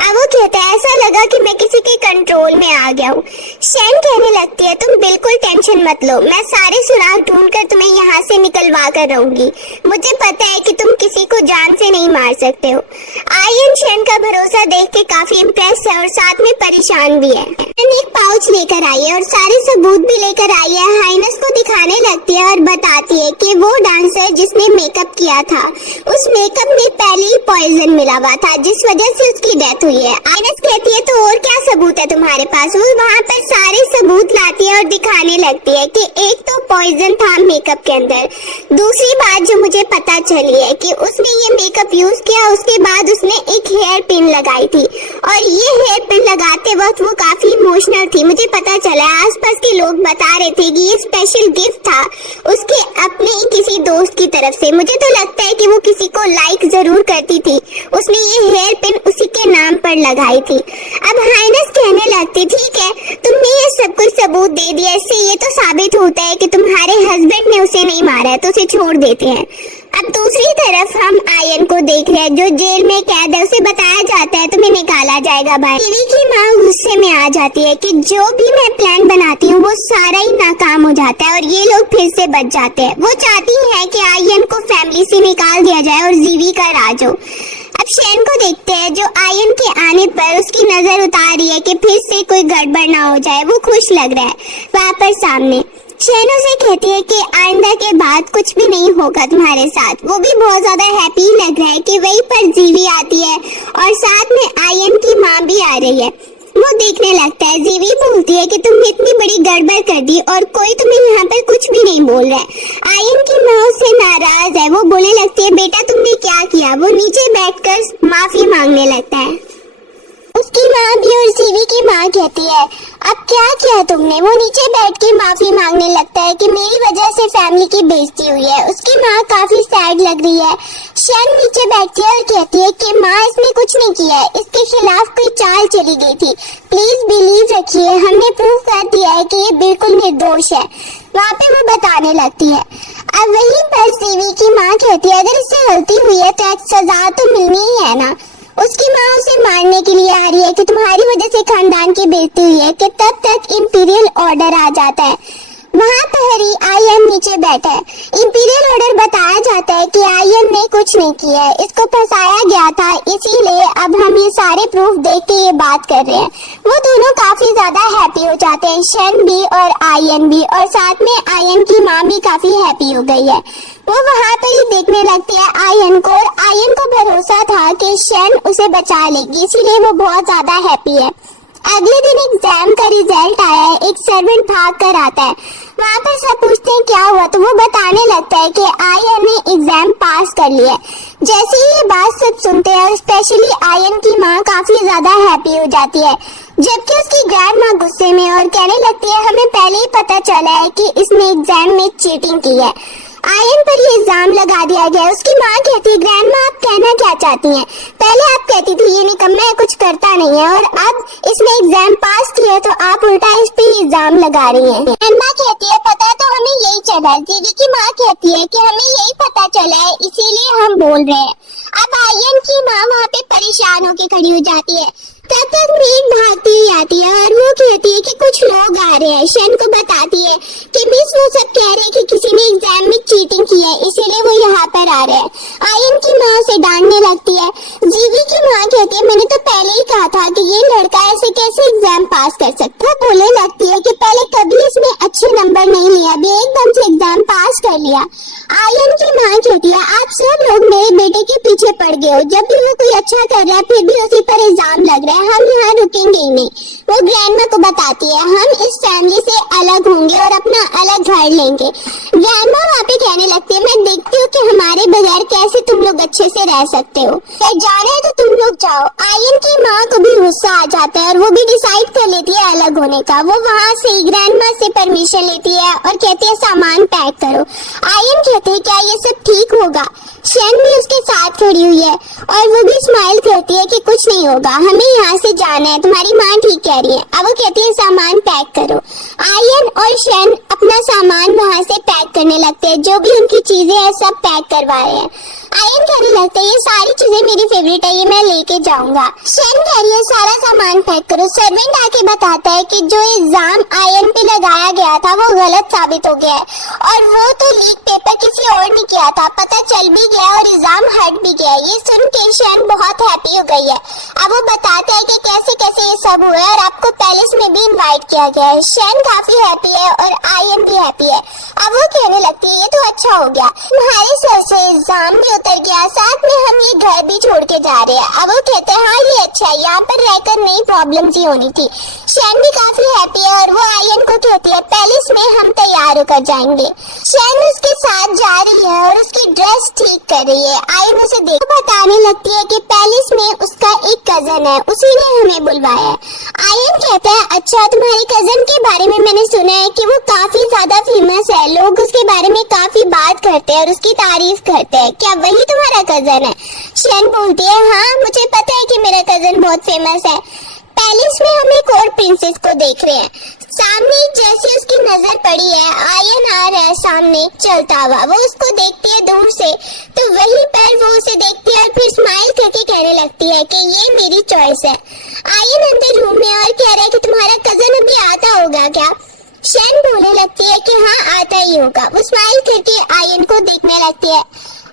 अब वो कहता है ऐसा लगा कि मैं किसी के कंट्रोल में आ गया हूँ। शैन कहने लगती है तुम बिल्कुल टेंशन मत लो, मैं सारे सुराग ढूंढकर तुम्हें यहाँ से निकलवा कर रहूंगी। मुझे पता है कि तुम किसी को जान से नहीं मार सकते हो। आयन शैन का भरोसा देख के काफी इम्प्रेस है और साथ में परेशान भी है। शैन एक पाउच लेकर आई है और सारे सबूत भी लेकर आई है। हाइनस को दिखाने लगती है और बताती है कि वो डांसर जिसने मेकअप किया था उस मेकअप में पहले ही पॉइजन मिला हुआ था, जिस वजह से उसकी डेथ हुई है। आइनस कहती है तो और क्या सबूत है तुम्हारे पास। वो वहाँ पर सारे सबूत लाती है और दिखाने लगती है कि एक तो पॉइजन था मेकअप के अंदर। दूसरी बात जो मुझे पता चली है कि उसने ये मेकअप यूज किया, उसके बाद उसने एक हेयर पिन लगाई थी और ये हेयर पिन लगाते वक्त वो काफी इमोशनल थी। मुझे पता चला आसपास के लोग बता रहे थे कि ये स्पेशल गिफ्ट था उसके अपने ही किसी दोस्त की तरफ से। मुझे तो लगता है कि वो किसी को लाइक जरूर करती थी, उसने ये हेयर पिन उसी के नाम पर लगाई थी। अब हाइनस कहने लगती ठीक है तुमने ये सब कुछ सबूत दे दिया, इससे ये तो साबित होता है कि तुम्हारे हस्बैंड ने उसे नहीं मारा है, तो उसे छोड़ देते हैं। अब दूसरी तरफ हम आयन को देख रहे हैं जो जेल में कैद है। उसे बताया जाता है तुम्हें निकाला जाएगा भाई। टीवी की माँ गुस्से में आ जाती है कि जो भी मैं प्लान बनाती हूँ वो सारा ही नाकाम हो जाता है और ये लोग फिर से बच जाते हैं। वो चाहती है कि आयन को फैमिली से निकाल दिया जाए और जीवी का राज हो। अब शैन को देखते हैं जो आयन के आने पर उसकी नजर उतार रही है कि फिर से कोई गड़बड़ ना हो जाए। वो खुश लग रहा है। वहाँ पर सामने शैन उसे कहती है कि आइंदा के बाद कुछ भी नहीं होगा तुम्हारे साथ। वो भी बहुत ज्यादा हैप्पी लग रहा है कि वहीं पर जीवी आती है और साथ में आयन की माँ भी आ रही है। वो देखने लगता है। जीवी बोलती है कि तुमने इतनी बड़ी गड़बड़ कर दी और कोई तुम्हें यहाँ पर कुछ भी नहीं बोल रहा है। आयन की माँ उससे नाराज है। वो बोलने लगती है बेटा तुमने क्या किया। वो नीचे बैठकर माफी मांगने लगता है। उसकी माँ भी और जीवी की माँ कहती है अब क्या किया तुमने। वो नीचे बैठ के माफी मांगने लगता है कि मेरी वजह से फैमिली की बेइज्जती हुई है। उसकी माँ काफी सैड लग रही है। शैन नीचे बैठती है और कहती है कि माँ इसने कुछ नहीं किया है, इसके खिलाफ कोई चाल चली गई थी। प्लीज बिलीव रखिए, हमने प्रूव कर दिया है कि ये बिल्कुल निर्दोष है। वहाँ पे वो बताने लगती है। अब वहीं पर जीवी की माँ कहती है अगर इससे गलती हुई है तो एक सजा तो मिलनी ही है ना। उसकी माँ उसे मारने के लिए आ रही है कि तुम्हारी वजह से खानदान की बेइज्जती हुई है कि तब तक इंपीरियल ऑर्डर आ जाता है। वहाँ पर ही आयन नीचे बैठा है। इंपीरियल ऑर्डर बताया जाता है कि आयन ने कुछ नहीं किया है, इसको फंसाया गया था, इसीलिए अब हम ये सारे प्रूफ देख के ये बात कर रहे हैं। वो दोनों काफी ज्यादा हैप्पी हो जाते हैं, शन भी और आयन भी, और साथ में आयन की माँ भी काफी हैप्पी हो गई है। वो वहाँ पर ही देखने लगती है आयन को, और आयन को भरोसा था कि शन उसे बचा लेगी, इसीलिए वो बहुत ज्यादा हैप्पी है। अगले दिन एग्जाम का रिजल्ट आया है। एक सर्वेंट भाग कर आता है। वहाँ पर सब पूछते हैं क्या हुआ, तो वो बताने लगता है कि आयन ने एग्जाम पास कर लिया। जैसे ही ये बात सब सुनते हैं और स्पेशली आयन की माँ काफी ज्यादा हैप्पी हो जाती है, जबकि उसकी ग्रैंड माँ गुस्से में और कहने लगती है हमें पहले ही पता चला है कि इसने एग्जाम में चीटिंग की है। आयन पर ये इल्जाम लगा दिया गया है। उसकी माँ कहती है ग्रैंड माँ आप कहना क्या चाहती हैं? पहले आप कहती थी ये निकम्मा है, कुछ करता नहीं है, और अब इसने एग्जाम पास किया तो आप उल्टा इस पे इल्जाम लगा रही हैं। ग्रैंड माँ कहती है पता तो हमें यही चला। दीदी की माँ कहती है कि हमें यही पता चला है इसीलिए हम बोल रहे हैं। अब आयन की माँ वहाँ पे परेशान होकर खड़ी हो जाती है। तब तक मीत भागती हुई आती है और वो कहती है कि कुछ लोग आ रहे हैं। शन को बताती है कि मिस वो सब कह रहे हैं कि किसी ने एग्जाम में चीटिंग की है, इसीलिए वो यहाँ पर आ रहे हैं। आयन की माँ उसे डांटने लगती है। जीवी की माँ कहती है मैंने तो पहले ही कहा था कि ये लड़का ऐसे कैसे एग्जाम पास कर सकता है। बोलने लगती है कि पहले कभी इसने अच्छे नंबर नहीं लिया, अभी एकदम से एग्जाम पास कर लिया। आयन की माँ कहती है आप सब लोग मेरे बेटे के पीछे पड़ गए हो, जब भी वो कोई अच्छा कर रहा है फिर भी उसी पर इल्जाम लग रहा है, हम यहाँ रुकेंगे ही नहीं। वो ग्रैंडमा को बताती है हम इस फैमिली से अलग होंगे और अपना अलग घर लेंगे। ग्रैंडमा वहाँ पे कहने लगती है मैं देखती हूँ कि हमारे बगैर कैसे तुम लोग अच्छे से रह सकते हो, फिर जाना है तो तुम लोग जाओ। आयन की माँ को भी गुस्सा आ जाता है और वो भी डिसाइड कर लेती है अलग होने का। वो वहाँ से ग्रैंडमा से परमिशन लेती है और कहती है सामान पैक करो। आयन कहते हैं क्या ये सब ठीक होगा। शन भी उसके साथ खड़ी हुई है और वो भी स्माइल करती है कि कुछ नहीं होगा, हमें यहाँ से जाना है, तुम्हारी माँ ठीक कह रही है। अब वो कहती है सामान पैक करो। आयन और शन अपना सामान वहाँ से पैक करने लगते हैं, जो भी उनकी चीजें हैं सब पैक करवा रहे हैं। आयन कहने लगता है ये सारी चीजें मेरी फेवरेट है, ये मैं लेके जाऊंगा। शन कह रही है सारा सामान पैक करो। सर्वेंट आके बताता है कि जो इल्जाम आयन पे लगाया गया था वो गलत साबित हो गया है और वो तो लीक पेपर किसी और ने किया था, पता चल भी गया और इल्जाम हट भी गया। ये सुन के शन बहुत हैप्पी हो गई है। अब वो बताता है कि कैसे कैसे ये सब हुआ है और आपको पैलेस में भी इन्वाइट किया गया है। शन काफी हैप्पी है और आयन भी हैप्पी है। अब वो कहने लगती है ये तो अच्छा हो गया, तुम्हारे सर से इल्जाम भी उतर गया, साथ में हम ये घर भी छोड़ के जा रहे हैं। अब वो कहते हैं हाँ ये अच्छा है, यहाँ पर रहकर नई प्रॉब्लम ही होनी थी। शन भी काफी हैप्पी है और वो आयन को कहती है पैलेस में हम तैयार होकर जाएंगे। शन उसके साथ जा रही है और उसकी ड्रेस ठीक कर रही है। आयन उसे देख बताने लगती है कि पैलेस में उसका एक कजन है, उसी ने हमें बुलवाया है। आयन कहता है अच्छा तुम्हारे कजन के बारे में मैंने सुना है कि वो काफी ज्यादा फेमस है, लोग उसके बारे में काफी बात करते हैं और उसकी तारीफ करते हैं, क्या वही तुम्हारा कजन है? शन बोलती है हाँ मुझे पता है कि मेरा कजन बहुत फेमस है। पैलेस में हम एक और प्रिंसेस को देख रहे हैं। सामने जैसे उसकी नजर पड़ी है आयन आ रहा है सामने चलता हुआ, वो उसको देखती है दूर से, तो वहीं पर वो उसे देखती है और फिर स्माइल करके कहने लगती है कि ये मेरी चॉइस है। आयन अंदर रूम में और कह रहा है कि तुम्हारा कजन अभी आता होगा क्या? शन बोलने लगती है कि हाँ आता ही होगा। वो स्माइल करके आयन को देखने लगती है।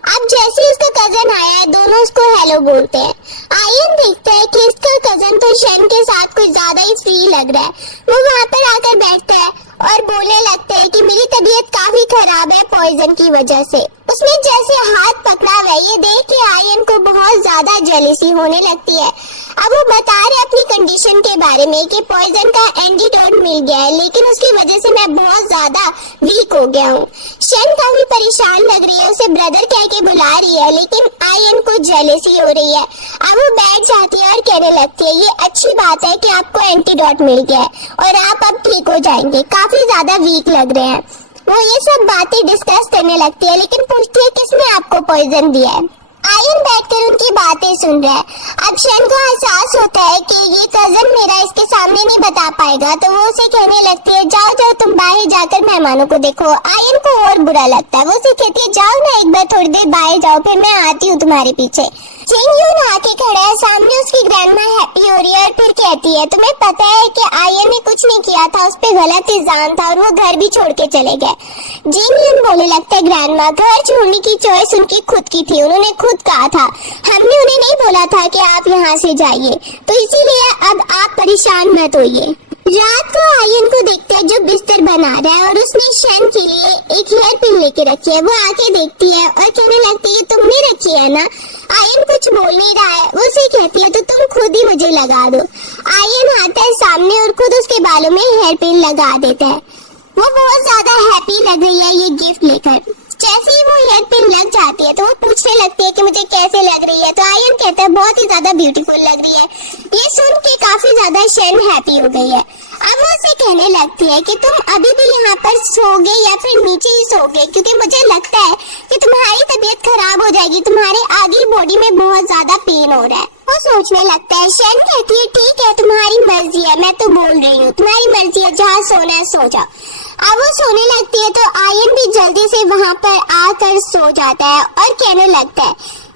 अब जैसे उसका कजन आया है दोनों उसको हेलो बोलते हैं। आयन देखता है कि इसका कजन तो शन के साथ कुछ ज्यादा ही फ्री लग रहा है। वो वहाँ पर आकर बैठता है और बोलने लगते हैं कि मेरी तबीयत काफी खराब है पॉइजन की वजह से। उसने जैसे हाथ पकड़ा हुआ है, ये देख के आर्यन को बहुत ज्यादा जेलसी होने लगती है। अब वो बता रहे अपनी कंडीशन के बारे में कि पॉइजन का एंटीडोट मिल गया है, लेकिन उसकी वजह से मैं बहुत ज्यादा वीक हो गया हूँ। शन काफी परेशान लग रही है, उसे ब्रदर कह के बुला रही है, लेकिन आर्यन को जेलसी हो रही है। अब वो बैठ जाती है और कहने लगती है ये अच्छी बात है कि आपको एंटीडोट मिल गया है और आप अब ठीक हो जाएंगे, काफी ज्यादा वीक लग रहे हैं। वो ये सब बातें डिस्कस करने लगती है, लेकिन पूछती है किसने आपको पॉइजन दिया है। आर्यन बैठकर उनकी बातें सुन रहा है। अब शन को एहसास होता है कि ये कजन मेरा इसके सामने नहीं बता पाएगा, तो वो उसे कहने लगती है जाओ जाओ तुम बाहर जाकर मेहमानों को देखो। आर्यन को और बुरा लगता है, वो उसे कहती है जाओ ना एक बार थोड़ी देर बाहर जाओ, फिर मैं आती हूँ तुम्हारे पीछे। जिंग यून आके खड़ा है, सामने उसकी ग्रैंडमा हैप्पी हो रही है और फिर कहती है तुम्हें पता है कि आर्यन ने कुछ नहीं किया था, उस पे गलत इल्जाम था और वो घर भी छोड़ के चले गए। जिंग यून बोलने लगता है ग्रैंडमा घर छोड़ने की चॉइस उनकी खुद की थी, उन्होंने खुद कहा था, हमने उन्हें नहीं बोला था कि आप यहाँ से जाइए, तो इसीलिए अब आप परेशान मत होइए। रात को आर्यन को देखते हैं जो बिस्तर बना रहा है और उसने शन के लिए एक हेयर पिन लेके रखी है। वो आके देखती है और कहने लगती है तुमने रखी है ना। आर्यन कुछ बोल नहीं रहा है, वो उसे कहती है तो तुम खुद ही मुझे लगा दो। आर्यन आता है सामने और खुद उसके बालों में हेयर पिन लगा देता है। वो बहुत ज्यादा हैप्पी लग रही है ये गिफ्ट लेकर। जैसे ही वो हेयर पिन लग जाती है तो वो पूछने लगती है कि मुझे कैसे लग रही है, तो आर्यन कहता है बहुत ही ज्यादा ब्यूटीफुल लग रही है। ये सुन के काफी ज्यादा शन हैप्पी हो गई है। अब वो उसे कहने लगती है कि तुम अभी भी यहाँ पर सोगे या फिर नीचे ही सोगे, क्योंकि मुझे लगता है कि तुम्हारी तबीयत खराब हो जाएगी, तुम्हारे आगे बॉडी में बहुत ज्यादा पेन हो रहा है। वो सोचने लगता है। शन कहती है ठीक है तुम्हारी मर्जी है, मैं तो बोल रही हूँ तुम्हारी मर्जी है, जहाँ सोना है सो जाओ। अब वो सोने लगती है तो आर्यन भी जल्दी से वहाँ पर आकर सो जाता है और कहने लगता है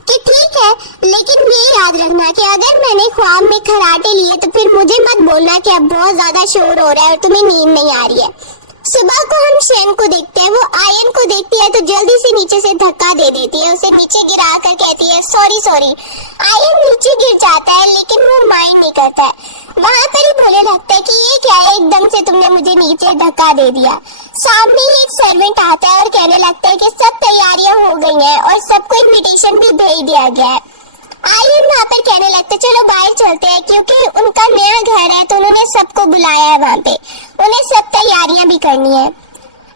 कि ठीक है, लेकिन ये याद रखना कि अगर मैंने ख्वाब में खराटे लिए तो फिर मुझे मत बोलना कि अब बहुत ज्यादा शोर हो रहा है और तुम्हें नींद नहीं आ रही है। सुबह को हम शन को देखते हैं, वो आर्यन को देखती है तो जल्दी से नीचे से धक्का दे देती है, उसे नीचे गिरा कर कहती है सॉरी सॉरी। आर्यन नीचे गिर जाता है लेकिन वो माइंड नहीं करता है। वहाँ पर ही बोलने लगता है कि ये क्या है, एकदम से तुमने मुझे नीचे धक्का दे दिया। सामने ही एक सर्वेंट आता है और कहने लगता है कि सब तैयारियां हो गई हैं और सबको इनविटेशन भी भेज दिया गया है। आर्यन वहाँ पर कहने लगते चलो बाहर चलते हैं, क्योंकि उनका नया घर है तो उन्होंने सबको बुलाया है वहाँ पे, उन्हें सब तैयारियां भी करनी है।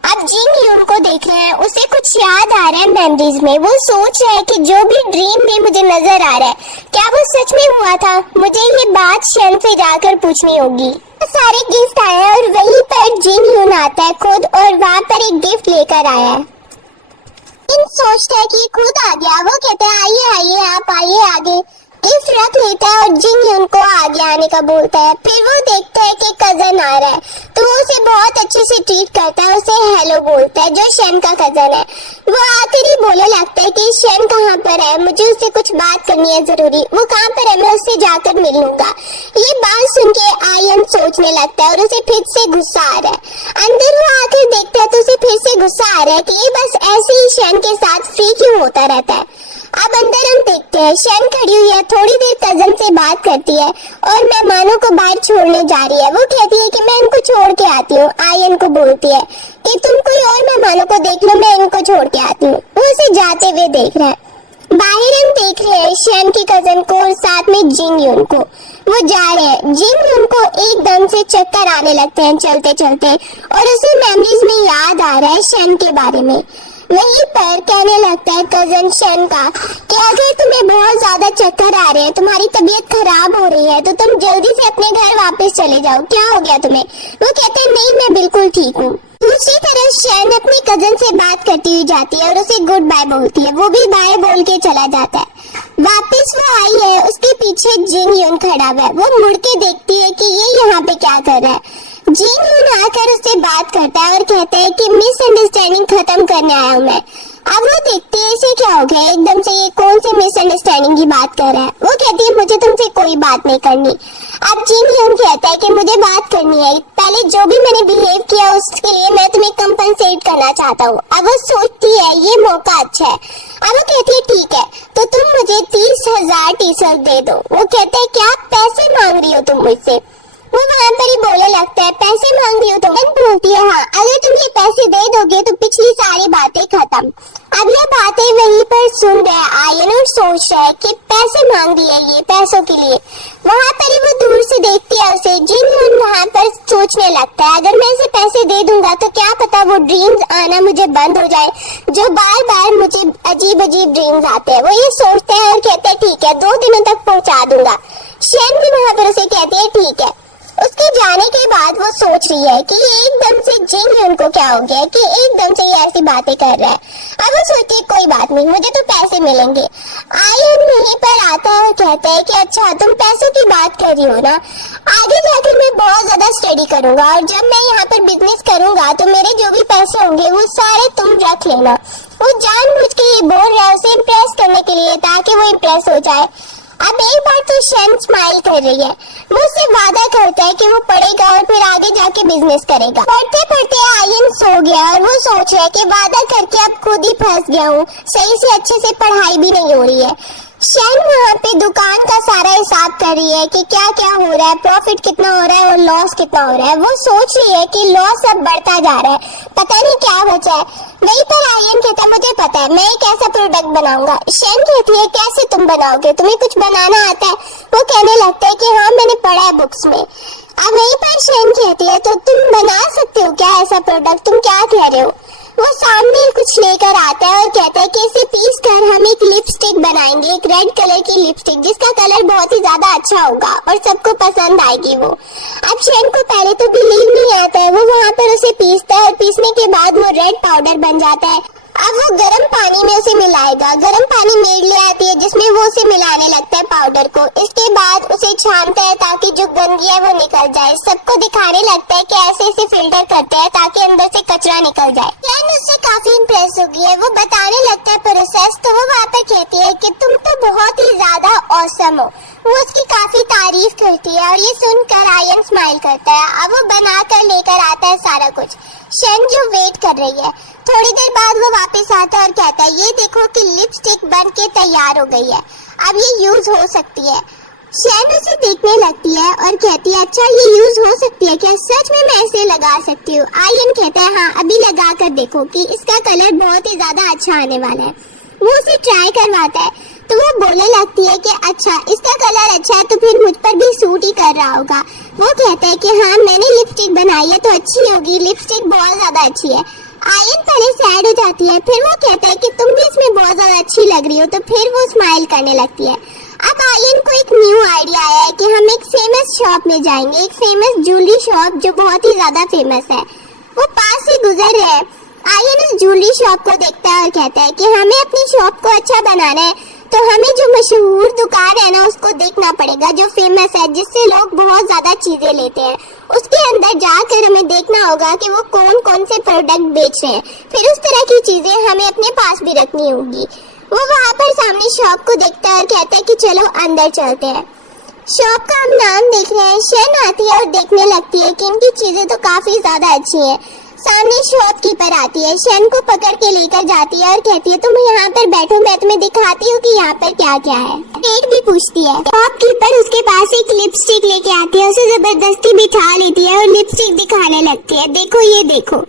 अब जिंग यून को देख रहे हैं, उसे कुछ याद आ रहा है मेमोरीज में। वो सोच रहा है कि जो भी ड्रीम में मुझे नजर आ रहा है क्या वो सच में हुआ था। मुझे ये बात शन से जाकर पूछनी होगी। सारे गिफ्ट आए हैं और वहीं पर जिंग यून आता है खुद और वहाँ पर एक गिफ्ट लेकर आया है। इन सोचता है कि खुद आ गया। वो कहता है आइए आइए आप आइए आगे। गिफ्ट रख लेता है और जिंग यून को आगे आने का बोलता है। फिर वो देखता है कि कजन आ रहा है तो वो उसे बहुत अच्छे से ट्रीट करता है, उसे हेलो बोलता है जो शन का कजन है। वो आकर ही बोलने लगता है कि शन कहाँ पर है, मुझे उससे कुछ बात करनी है जरूरी। वो कहाँ पर है, मैं उससे जाकर मिल लूंगा। ये बात सुन के आर्यन सोचने लगता है और उसे फिर से गुस्सा आ रहा है। अंदर वो आकर देखता है तो उसे फिर से गुस्सा आ रहा है कि ये बस ऐसे ही शन के साथ फ्री क्यों होता रहता है। अब अंदर हम देखते हैं शन खड़ी हुई है, थोड़ी देर कजन से बात करती है और मेहमानों को बाहर छोड़ने जा रही है। वो कहती है कि मैं इनको छोड़ के आती हूँ। आर्यन को बोलती है कि तुम कोई और मेहमानों को देख लो, मैं इनको छोड़ के आती हूँ। वो उसे जाते हुए देख रहा है। बाहर हम देख रहे हैं शन की कजन को और साथ में जिंग यून को। वो जा रहे हैं। जिंग यून को एकदम से चक्कर आने लगते हैं चलते चलते और उसे मेमोरीज में याद आ रहा है शन के बारे में। वहीं पर कहने लगता है कजन शन का कि अगर तुम्हें बहुत ज्यादा चक्कर आ रहे हैं, तुम्हारी तबीयत खराब हो रही है, तो तुम जल्दी से अपने घर वापस चले जाओ, क्या हो गया तुम्हें। वो कहते हैं नहीं मैं बिल्कुल ठीक हूँ। दूसरी तरफ शन अपनी कजन से बात करती हुई जाती है और उसे गुड बाय बोलती है। वो भी बाय बोल के चला जाता है। वापस वो आई है, उसके पीछे जिंग यून खड़ा हुआ है। वो मुड़ के देखती है कि ये यहाँ पे क्या कर रहा है। जिंग यून आकर उससे बात करता है और कहता है कि मिसअंडरस्टैंडिंग खत्म करने आया हूँ मैं। अब वो देखते हैं इसे क्या हो गया, एकदम से ये कौन सी मिसअंडरस्टैंडिंग की बात कर रहा है। वो कहती है मुझे तुमसे कोई बात नहीं करनी। अब जिंग यून कहता है कि मुझे बात करनी है, पहले जो भी मैंने बिहेव किया उसके लिए मैं तुम्हें कंपनसेट करना चाहता हूँ। अब वो सोचती है ये मौका अच्छा है। अब वो कहती है ठीक है तो तुम मुझे 30,000 टी-शर्ट दे दो। वो कहते हैं क्या पैसे मांग रही हो तुम मुझसे। वो वहाँ पर ही बोलने लगता है पैसे मांग रही हो तुम? बोलती है हाँ, अगर तुम ये पैसे दे दोगे तो पिछली सारी बातें खत्म। अब ये बातें वहीं पर सुन रहा है आयन और सोच रहा है कि पैसे मांग रही है ये पैसों के लिए। वहाँ पर ही वो दूर से देखती है उसे। जिन वहाँ पर सोचने लगता है अगर मैं इसे पैसे दे दूंगा तो क्या पता वो ड्रीम्स आना मुझे बंद हो जाए, जो बार बार मुझे अजीब अजीब ड्रीम्स आते हैं। वो ये सोचता है और कहता है ठीक है 2 दिनों तक पहुँचा दूंगा। शेन भी वहाँ पर उसे कहती है ठीक है। उसके जाने के बाद वो सोच रही है कि ये एकदम से जिन उनको क्या हो गया कि एकदम से ये ऐसी बातें कर रहा है। अब वो सोचती है कोई बात नहीं, मुझे तो पैसे मिलेंगे। आयन वहीं पर आता है और कहता है कि अच्छा तुम पैसों की बात कर रही हो ना, आगे जाकर मैं बहुत ज्यादा स्टडी करूंगा और जब मैं यहाँ पर बिजनेस करूंगा तो मेरे जो भी पैसे होंगे वो सारे तुम रख लेना। वो जानबूझ के ये बोल रहा है उसे इम्प्रेस करने के लिए ताकि वो इम्प्रेस हो जाए। अब एक बार तो शेन स्माइल कर रही है। वो उससे वादा करता है कि वो पढ़ेगा और फिर आगे जाके बिजनेस करेगा। पढ़ते पढ़ते आयन सो गया और वो सोच रहा है कि वादा करके अब खुद ही फंस गया हूँ, सही से अच्छे से पढ़ाई भी नहीं हो रही है। शेन वहाँ पे दुकान का सारा हिसाब कर रही है कि क्या क्या हो रहा है, प्रॉफिट कितना हो रहा है और लॉस कितना हो रहा है। वो सोच रही है कि लॉस अब बढ़ता जा रहा है, पता नहीं क्या हो जाए। वहीं पर आयन कहता है मुझे पता है मैं एक ऐसा प्रोडक्ट बनाऊंगा। शेन कहती है कैसे तुम बनाओगे, तुम्हें कुछ बनाना आता है? वो कहने लगता है कि हाँ मैंने पढ़ा है बुक्स में। अब वहीं पर शेन कहती है तो तुम बना सकते हो क्या ऐसा प्रोडक्ट, तुम क्या कह रहे हो? वो सामने कुछ लेकर आता है और कहता है कि इसे पीस कर हम एक लिपस्टिक बनाएंगे, एक रेड कलर की लिपस्टिक जिसका कलर बहुत ही ज्यादा अच्छा होगा और सबको पसंद आएगी वो। अब शेन को पहले तो बिलीव नहीं आता है। वो वहाँ पर उसे पीसता है और पीसने के बाद वो रेड पाउडर बन जाता है। अब वो गर्म पानी में उसे मिलाएगा। गर्म पानी मेड ले आती है जिसमें वो उसे मिलाने लगता है पाउडर को। इसके बाद उसे छानता है ताकि जो गंदगी है वो निकल जाए। सबको दिखाने लगता है कि ऐसे इसे फिल्टर करते हैं ताकि अंदर से कचरा निकल जाए। शेन उससे काफी इम्प्रेस हो गई है। वो बताने लगता है प्रोसेस। तो वो वहाँ पर कहती है कि तुम तो बहुत ही ज्यादा ऑसम हो। वो उसकी काफी तारीफ करती है और ये सुनकर आयन स्माइल करता है। अब वो बना कर लेकर आता है सारा कुछ। शेन जो वेट कर रही है, थोड़ी देर बाद वो वापस आता है और कहता है ये देखो कि लिपस्टिक बन के तैयार हो गई है, अब ये यूज हो सकती है। शेन उसे देखने लगती है और कहती है अच्छा ये यूज हो सकती है क्या, सच में मैं इसे लगा सकती हूँ? आयन कहता है हाँ अभी लगा कर देखो कि इसका कलर बहुत ही ज्यादा अच्छा आने वाला है। वो उसे ट्राई करवाता है तो वो बोलने लगती है कि अच्छा इसका कलर अच्छा है तो फिर मुझ पर भी सूट ही कर रहा होगा। वो कहता है कि हाँ मैंने लिपस्टिक बनाई है तो अच्छी होगी, लिपस्टिक बहुत ज्यादा अच्छी है। आयन पहले सैड हो जाती है, फिर वो कहता है कि तुम भी इसमें बहुत ज्यादा अच्छी लग रही हो, तो फिर वो स्माइल करने लगती है। अब आयन को एक न्यू आइडिया आया है कि हम एक फेमस शॉप में जाएंगे, एक फेमस ज्वेलरी शॉप जो बहुत ही ज्यादा फेमस है। वो पास से गुजर रहे हैं। आयन उस ज्वेलरी शॉप को देखता है और कहता है कि हमें अपनी शॉप को अच्छा बनाना है तो हमें जो मशहूर दुकान है ना उसको देखना पड़ेगा जो फेमस है, जिससे लोग बहुत ज्यादा चीजें लेते हैं। उसके अंदर जाकर हमें देखना होगा कि वो कौन कौन से प्रोडक्ट बेच रहे हैं, फिर उस तरह की चीजें हमें अपने पास भी रखनी होगी। वो वहाँ पर सामने शॉप को देखता है और कहता है कि चलो अंदर चलते हैं। शॉप का हम नाम देख रहे हैं। शेन आती है और देखने लगती है कि इनकी चीजें तो काफी ज्यादा अच्छी हैं। सामने शॉपकीपर आती है, शेन को पकड़ के लेकर जाती है और कहती है तुम यहाँ पर बैठो, मैं तुम्हें दिखाती हूँ कि यहाँ पर क्या क्या है। रेट भी पूछती है। शॉपकीपर उसके पास एक लिपस्टिक लेके आती है, उसे जबरदस्ती बिठा लेती है और लिपस्टिक दिखाने लगती है, देखो ये देखो।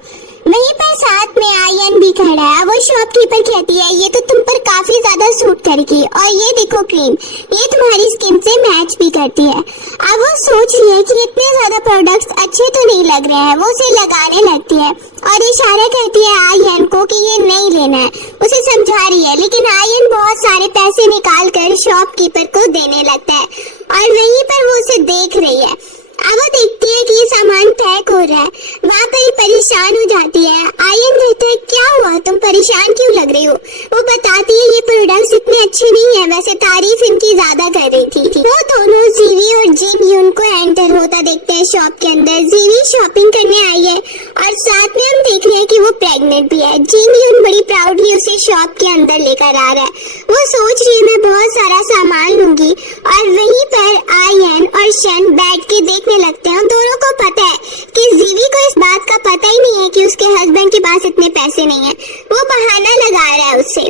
वहीं पर साथ में आयन भी खड़ा है। वो शॉपकीपर कहती है ये तो तुम पर काफी ज्यादा सूट करेगी और ये देखो क्रीम, ये तुम्हारी स्किन से मैच भी करती है। अब वो सोच रही है कि इतने ज्यादा प्रोडक्ट्स अच्छे तो नहीं लग रहे हैं। वो उसे लगाने लगती है और इशारा करती है आयन को कि ये नहीं लेना है। उसे समझा रही है लेकिन आयन बहुत सारे पैसे निकाल कर शॉपकीपर को देने लगता है और वहीं पर वो उसे देख रही है। अब वो देखती है कि ये सामान पैक हो रहा है, वहाँ पर ही परेशान हो जाती है। आयन कहता है क्या हुआ, तुम परेशान क्यों लग रही हो? वो बताती है ये प्रोडक्ट्स इतने अच्छे नहीं है, वैसे तारीफ इनकी ज्यादा कर रही थी। वो दोनों जीवी और जिन यून को एंटर होता देखते हैं शॉप के अंदर। जीवी शॉपिंग करने आई है और साथ में हम देख रहे हैं कि वो प्रेग्नेंट भी है। जिन यून बड़ी प्राउडली उसे शॉप के अंदर लेकर आ रहा है। वो सोच रही है मैं बहुत सारा सामान लूंगी और वहीं पर आयन और शेन बैठ के देखने लगते हैं। दोनों को पता है कि जीवी को इस बात का पता ही नहीं है कि उसके हस्बैंड के पास इतने पैसे नहीं है। वो बहाना लगा रहा है उससे।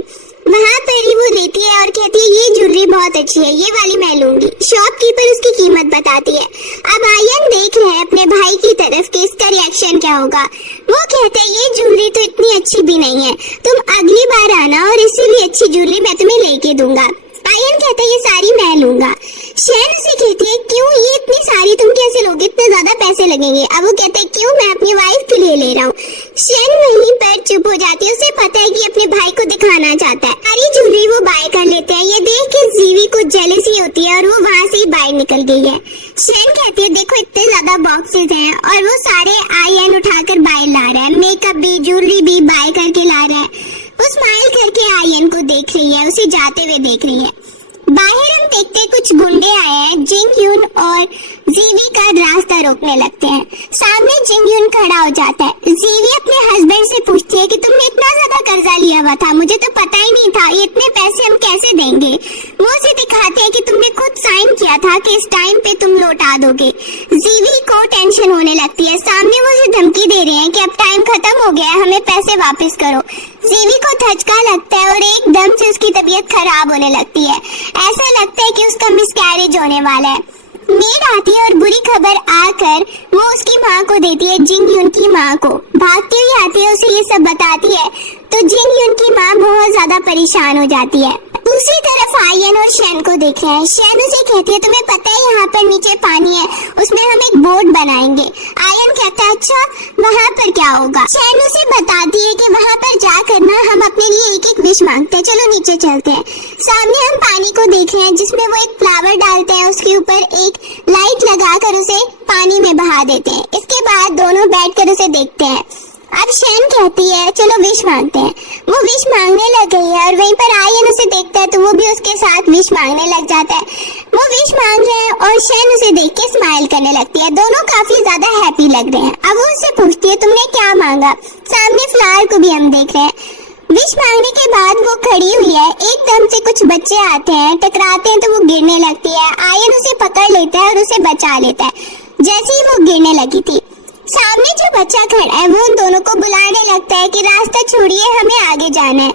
वहाँ पर ही वो लेती है और कहती है ये ज्वेलरी बहुत अच्छी है, ये वाली मैं लूंगी। शॉपकीपर उसकी कीमत बताती है। अब आयन देख देख रहे हैं अपने भाई की तरफ कि इसका रिएक्शन क्या होगा। वो कहता है ये ज्वेलरी तो इतनी अच्छी भी नहीं है, तुम अगली बार आना और इससे भी अच्छी ज्वेलरी मैं तुम्हें लेके दूंगा। आयन कहता है ये सारी मैं लूंगा। शैन उसे कहती है क्यों, ये इतनी सारी तुम कैसे लोगे, इतने ज्यादा पैसे लगेंगे। अब वो कहता है क्यों, मैं अपनी वाइफ के लिए ले रहा हूँ। शैन वहीं पर चुप हो जाती है, उसे पता है कि अपने भाई को दिखाना चाहता है। सारी ज्वेलरी वो बाय कर लेते हैं। ये देख के जीवी को जेलसी होती है और वो वहाँ से ही बाहर निकल गई है। शैन कहती है देखो इतने ज्यादा बॉक्सेस हैं और वो सारे आयन उठाकर बाहर ला रहा है, मेकअप भी ज्वेलरी भी बाय करके ला रहा है। वो स्माइल करके आयन को देख रही है, उसे जाते हुए देख रही है। बाहर हम देखते हैं कुछ गुंडे आए हैं। जिंग यून और जीवी का रास्ता रोकने लगते हैं। सामने जिंग यून खड़ा हो जाता है। जीवी अपने हस्बैंड से पूछती है कि तुमने इतना ज्यादा कर्जा लिया हुआ था, मुझे तो पता ही नहीं था, ये इतने पैसे हम कैसे देंगे। वो उसे दिखाते हैं कि तुमने खुद साइन किया था कि इस टाइम पे तुम लौटा दोगे। जीवी को टेंशन होने लगती है। सामने वो उसे धमकी दे रहे हैं कि अब टाइम खत्म हो गया है, हमें पैसे वापस करो। जीवी को धचका लगता है और एकदम से उसकी तबीयत खराब होने लगती है। ऐसा लगता है कि उसका मिसकैरेज होने वाला है। मेड आती है और बुरी खबर आकर वो उसकी माँ को देती है, जिंग यून की माँ को। भागती हुई आती है, उसे ये सब बताती है तो जिंग यून की माँ बहुत ज्यादा परेशान हो जाती है। दूसरी तरफ आयन और शैन को देख रहे हैं। शैन उसे कहती है तुम्हें पता है यहाँ पर नीचे पानी है, उसमें हम एक बोट बनाएंगे। आयन कहता है अच्छा वहाँ पर क्या होगा। शैन उसे बताती है कि वहाँ पर जाकर ना हम अपने लिए एक एक विश मांगते हैं, चलो नीचे चलते हैं। सामने हम पानी को देख रहे हैं जिसमें वो एक फ्लावर डालते हैं, उसके ऊपर एक लाइट लगाकर उसे पानी में बहा देते हैं। इसके बाद दोनों बैठकर उसे देखते हैं। अब शैन कहती है चलो विश मांगते हैं। वो विश मांगने लग गई है और वहीं पर आयन उसे देखता है तो वो भी उसके साथ विश मांगने लग जाता है। वो विश मांग रहे हैं और शैन उसे देख के स्माइल करने लगती है। दोनों काफी ज्यादा हैप्पी लग रहे हैं। अब वो उससे पूछती है तुमने क्या मांगा। सामने फ्लावर को भी हम देख रहे हैं। विश मांगने के बाद वो खड़ी हुई है। एकदम से कुछ बच्चे आते हैं, टकराते हैं तो वो गिरने लगती है। आयन उसे पकड़ लेता है और उसे बचा लेता है। जैसे ही वो गिरने लगी थी, सामने जो बच्चा खड़ा है वो उन दोनों को बुलाने लगता है कि रास्ता छोड़िए, हमें आगे जाना है।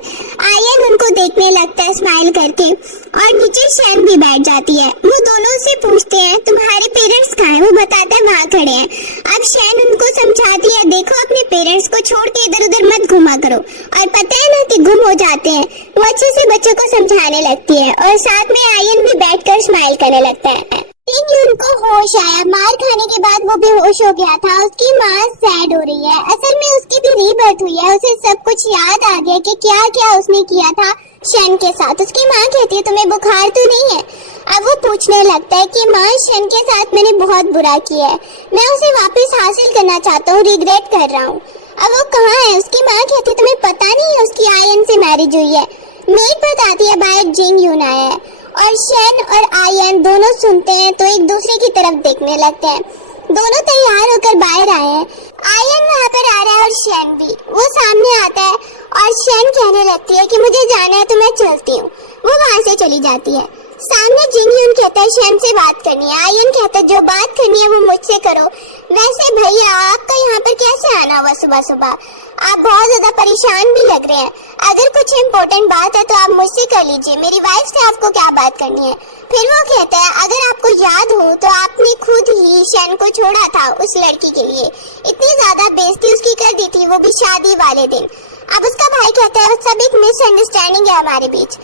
आयन उनको देखने लगता है स्माइल करके और नीचे शैन भी बैठ जाती है। वो दोनों से पूछते हैं तुम्हारे पेरेंट्स कहाँ हैं। वो बताता है वहाँ खड़े हैं। अब शैन उनको समझाती है देखो अपने पेरेंट्स को छोड़ के इधर उधर मत घुमा करो, और पता है ना कि गुम हो जाते हैं। वो अच्छे से बच्चों को समझाने लगती है और साथ में आयन भी बैठकर स्माइल करने लगता है। उनको होश आया। मार खाने के बाद वो बेहोश हो गया था। उसकी माँ सैड हो रही है। असल में उसकी भी रीबर्थ हुई है। उसे सब कुछ याद आ गया कि क्या क्या उसने किया था शैन के साथ। उसकी माँ कहती है तुम्हें बुखार तो नहीं है। अब वो पूछने लगता है कि माँ शैन के साथ मैंने बहुत बुरा किया है, मैं उसे वापस हासिल करना चाहता हूँ, रिग्रेट कर रहा हूँ। अब वो कहाँ है। उसकी माँ कहती है तुम्हें पता नहीं है उसकी आयन से मैरिज हुई है। मेड बताती है बाहर जिंग यून आया है और शैन और आयन दोनों सुनते हैं तो एक दूसरे की तरफ देखने लगते हैं। दोनों तैयार होकर बाहर आए हैं। आयन वहाँ पर आ रहा है और शैन भी। वो सामने आता है और शैन कहने लगती है कि मुझे जाना है तो मैं चलती हूँ। वो वहाँ से चली जाती है। सामने जिंग यून कहता है शैन से बात करनी है। आयन कहता है जो बात करनी है वो मुझसे करो। वैसे भैया आपका यहाँ पर कैसे आना हुआ सुबह सुबह, आप बहुत ज्यादा परेशान भी लग रहे हैं। अगर कुछ इम्पोर्टेंट बात है तो आप मुझसे कर लीजिए, मेरी वाइफ से आपको क्या बात करनी है। फिर वो कहता है अगर आपको याद हो तो आपने खुद ही शैन को छोड़ा था उस लड़की के लिए, इतनी ज्यादा बेइज्जती उसकी कर दी थी, वो भी शादी वाले दिन। अब उसका भाई कहता है सब एक मिसअंडरस्टैंडिंग है हमारे बीच।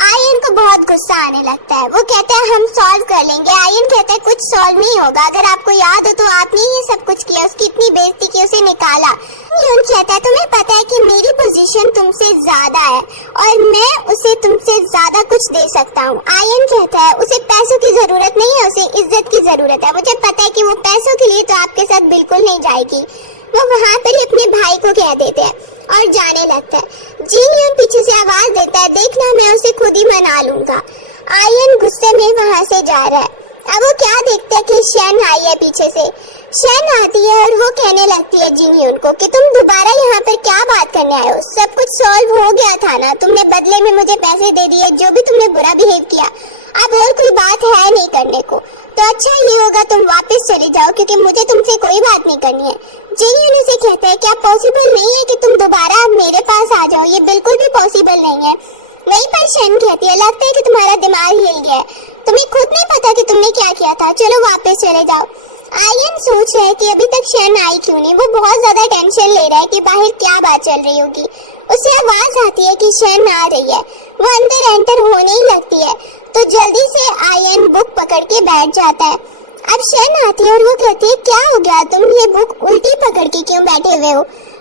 आयन को बहुत गुस्सा आने लगता है। वो कहता है हम सॉल्व कर लेंगे। आयन कहता है कुछ सॉल्व नहीं होगा, अगर आपको याद हो तो आपने ही सब कुछ किया, उसकी इतनी बेइज्जती की, उसे निकाला। यून कहता है तुम्हें पता है कि मेरी पोजीशन तुमसे ज्यादा है और मैं उसे तुमसे ज्यादा कुछ दे सकता हूँ। आयन कहता है उसे पैसों की जरूरत नहीं है, उसे इज्जत की जरूरत है। मुझे पता है कि वो पैसों के लिए तो आपके साथ बिल्कुल नहीं जाएगी। वो वहाँ पर ही अपने भाई को कह देते हैं और जाने लगता है। जिंग यून पीछे से आवाज देता है देखना मैं उसे खुद ही मना लूंगा। आयन गुस्से में वहाँ से जा रहा है। अब वो क्या देखते हैं कि शैन आई है पीछे से। शैन आती है और वो कहने लगती है जिंग यून को कि तुम दोबारा यहाँ पर क्या बात करने आए हो, सब कुछ सॉल्व हो गया था ना, तुमने बदले में मुझे पैसे दे दिए जो भी तुमने बुरा बिहेव किया, अब और कोई बात है नहीं करने को। तो अच्छा ये होगा तुम वापस चले जाओ क्योंकि मुझे तुमसे कोई बात नहीं करनी है। जिंग यून उसे कहता है क्या पॉसिबल नहीं है कि तुम दोबारा मेरे पास आ जाओ, ये बिल्कुल भी पॉसिबल नहीं है। वहीं पर शैन कहती है लगता है कि तुम्हारा दिमाग हिल गया है, तुम्हें खुद नहीं पता कि तुमने क्या किया था, चलो वापस चले जाओ। आर्यन सोच रहा है कि अभी तक शन आई क्यों नहीं। वो बहुत ज्यादा टेंशन ले रहा है कि बाहर क्या बात चल रही होगी। उसे आवाज आती है कि शन आ रही है। वो अंदर एंटर होने ही लगती है तो जल्दी से आर्यन बुक पकड़ के बैठ जाता है। अब शन आती है और वो कहती है क्या हो गया, तुम ये बुक उल्टी पकड़ के क्यों बैठे हुए हो।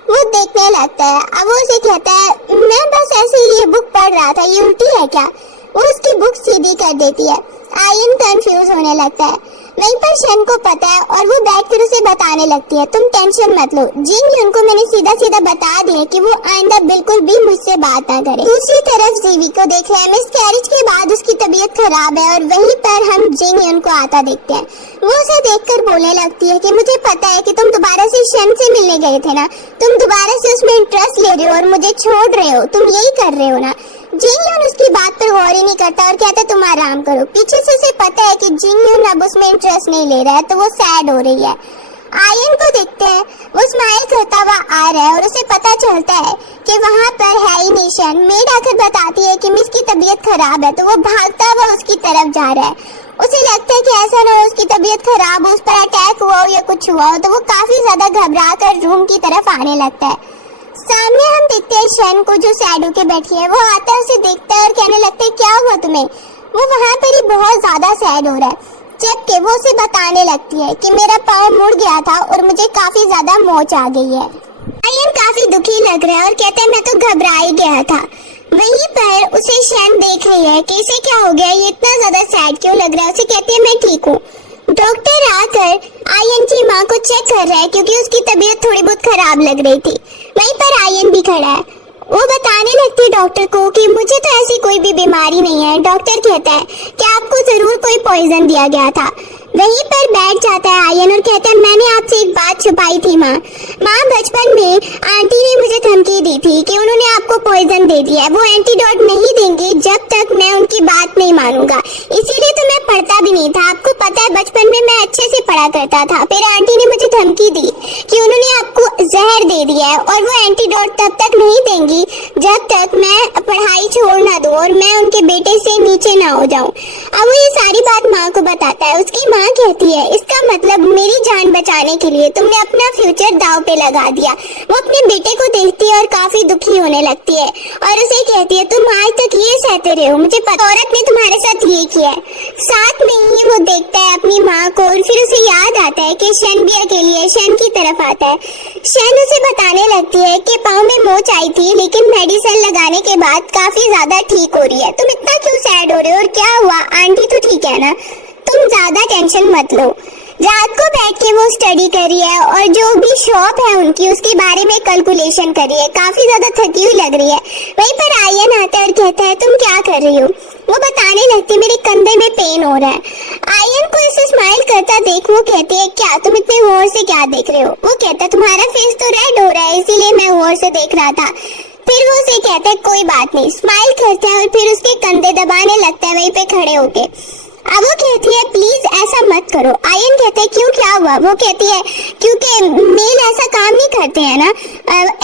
वो देखने लगता है। अब वो उसे कहता है मैं बस ऐसे ही ये बुक पढ़ रहा था, ये उल्टी है क्या। वो उसकी बुक सीधी कर देती है। आर्यन कंफ्यूज होने लगता है। वहीं पर शन को पता है और वो बैठकर उसे बताने लगती है तुम टेंशन मत लो, जिन उनको मैंने सीधा सीधा बता दिया कि वो आइंदा बिल्कुल भी मुझसे बात ना करे। दूसरी तरफ जीवी को देख रहे हैं। मिसकैरेज के बाद उसकी तबीयत खराब है और वहीं पर हम जिन उनको आता देखते हैं। वो उसे देखकर बोलने लगती है कि मुझे पता है कि तुम दोबारा से शन से मिलने गए थे ना, तुम दोबारा से उसमें इंटरेस्ट ले रहे हो और मुझे छोड़ रहे हो, तुम यही कर रहे हो ना। जिंगयून उसकी बात पर गौर ही नहीं करता और कहता तुम आराम करो। पीछे से उसे पता है कि जिंगयून अब उसमें इंटरेस्ट नहीं ले रहा है तो वो सैड हो रही है। आर्यन को देखते हैं, वो स्माइल करता हुआ आ रहा है और उसे पता चलता है कि वहाँ पर है ही नहीं शन। मेड आकर बताती है कि मिस की तबीयत खराब है तो वो भागता हुआ उसकी तरफ जा रहा है। उसे लगता है कि ऐसा ना हो उसकी तबीयत खराब हो, उस पर अटैक हुआ हो या कुछ हुआ हो, तो वो काफी ज्यादा घबरा कर रूम की तरफ आने लगता है। सामने हम देखते हैं शन को जो सैड होके बैठी है। वो आता है, उसे देखता है और कहने लगता है क्या हुआ तुम्हें। वो वहाँ पर ही बहुत ज्यादा सैड हो रहा है। जबकि वो उसे बताने लगती है कि मेरा पाँव मुड़ गया था और मुझे काफी ज्यादा मोच आ गई है। आर्यन काफी दुखी लग रहा है और कहता है मैं तो घबरा ही गया था। वहीं पर उसे शन देख रही है कि इसे क्या हो गया, ये इतना ज्यादा सैड क्यों लग रहा है। उसे कहती है मैं ठीक हूँ। डॉक्टर आकर आर्यन की माँ को चेक कर रहा है क्योंकि उसकी तबीयत थोड़ी बहुत खराब लग रही थी। वहीं पर आर्यन भी खड़ा है। वो बताने लगती है डॉक्टर को कि मुझे तो ऐसी कोई भी बीमारी नहीं है। डॉक्टर कहता है कि आपको जरूर कोई पॉइजन दिया गया था। वहीं पर बैठ जाता है आर्यन और कहता है मैंने आपसे एक बात छुपाई थी माँ। बचपन में आंटी ने मुझे धमकी दी थी कि उन्होंने आपको पॉइजन दे दिया है, वो एंटीडोट नहीं देंगे जब तक मैं उनकी बात नहीं मानूंगा। इसीलिए तो मैं पढ़ता भी नहीं था। आपको पता है बचपन में मैं अच्छे से पढ़ा करता था, फिर आंटी ने मुझे धमकी दी कि उन्होंने आपको जहर दे दिया है और वो एंटीडोट तब तक नहीं देंगी जब तक मैं पढ़ाई छोड़ ना दूं और मैं उनके बेटे से नीचे ना हो जाऊं। अब वो ये सारी बात माँ को बताता है। उसकी माँ कहती है इसका मतलब मेरी जान बचाने के लिए तुमने अपना फ्यूचर दांव पे लगा दिया। वो अपने बेटे को देखती है और काफी दुखी होने लगती है और उसे कहती है तुम आज तक ये सहते रहे हो, मुझे पता औरत ने तुम्हारे साथ ये किया है। साथ में ही वो देखता है अपनी माँ को और फिर उसे याद आता है कि शन भी अकेली है। शन की तरफ आता है। शन उसे बताने लगती है कि पाँव में मोच आई थी लेकिन मेडिसिन लगाने के बाद काफी ज्यादा ठीक हो रही है। तुम इतना क्यों सैड हो रहे हो और क्या हुआ, आंटी तो ठीक है ना, तुम ज्यादा टेंशन मत लो। रात को बैठ के वो स्टडी कर रही है और जो भी शॉप है उनकी उसके बारे में कैलकुलेशन कर रही है। काफी ज्यादा थकी हुई लग रही है। वहीं पर आर्यन आता है और कहता है तुम क्या कर रही हो। वो बताने लगती है मेरे कंधे में पेन हो रहा है। आर्यन को इसे स्माइल करता देख वो कहती है क्या तुम इतने गौर से क्या देख रहे हो। वो कहता है तुम्हारा फेस तो रेड हो रहा है इसीलिए मैं गौर से देख रहा था। फिर वो उसे कहता है कोई बात नहीं, स्माइल करता है और फिर उसके कंधे दबाने लगता है वहीं पे खड़े होके। अब वो कहती है प्लीज ऐसा मत करो। आर्यन कहता है क्यों, क्या हुआ। वो कहती है क्योंकि मेल ऐसा काम नहीं करते हैं ना,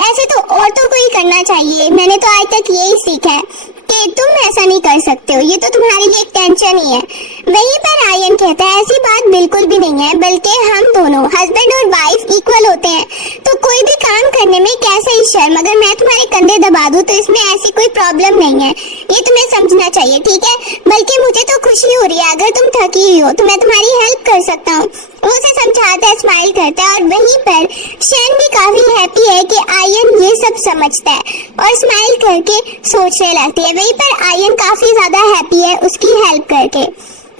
ऐसे तो औरतों को ही करना चाहिए। मैंने तो आज तक यही सीखा है कि तुम ऐसा नहीं कर सकते हो, ये तो तुम्हारे लिए एक टेंशन ही है। वहीं पर आर्यन कहता है ऐसी बात बिल्कुल भी नहीं है, बल्कि हम दोनों हस्बैंड और वाइफ इक्वल होते हैं तो कोई भी काम करने में कैसे ही शर्म। अगर मैं तुम्हारे कंधे दबा दूं तो इसमें ऐसी कोई प्रॉब्लम नहीं है, ये तुम्हें समझना चाहिए ठीक है। बल्कि मुझे तो खुशी हो रही है, अगर तुम थकी हुई हो तो मैं तुम्हारी हेल्प कर सकता हूँ। वो उसे समझाता है, स्माइल करता है और वहीं पर शन भी काफी हैप्पी है कि आर्यन ये सब समझता है और स्माइल करके सोचने लगती है। वहीं पर आर्यन काफी ज्यादा हैप्पी है उसकी हेल्प करके।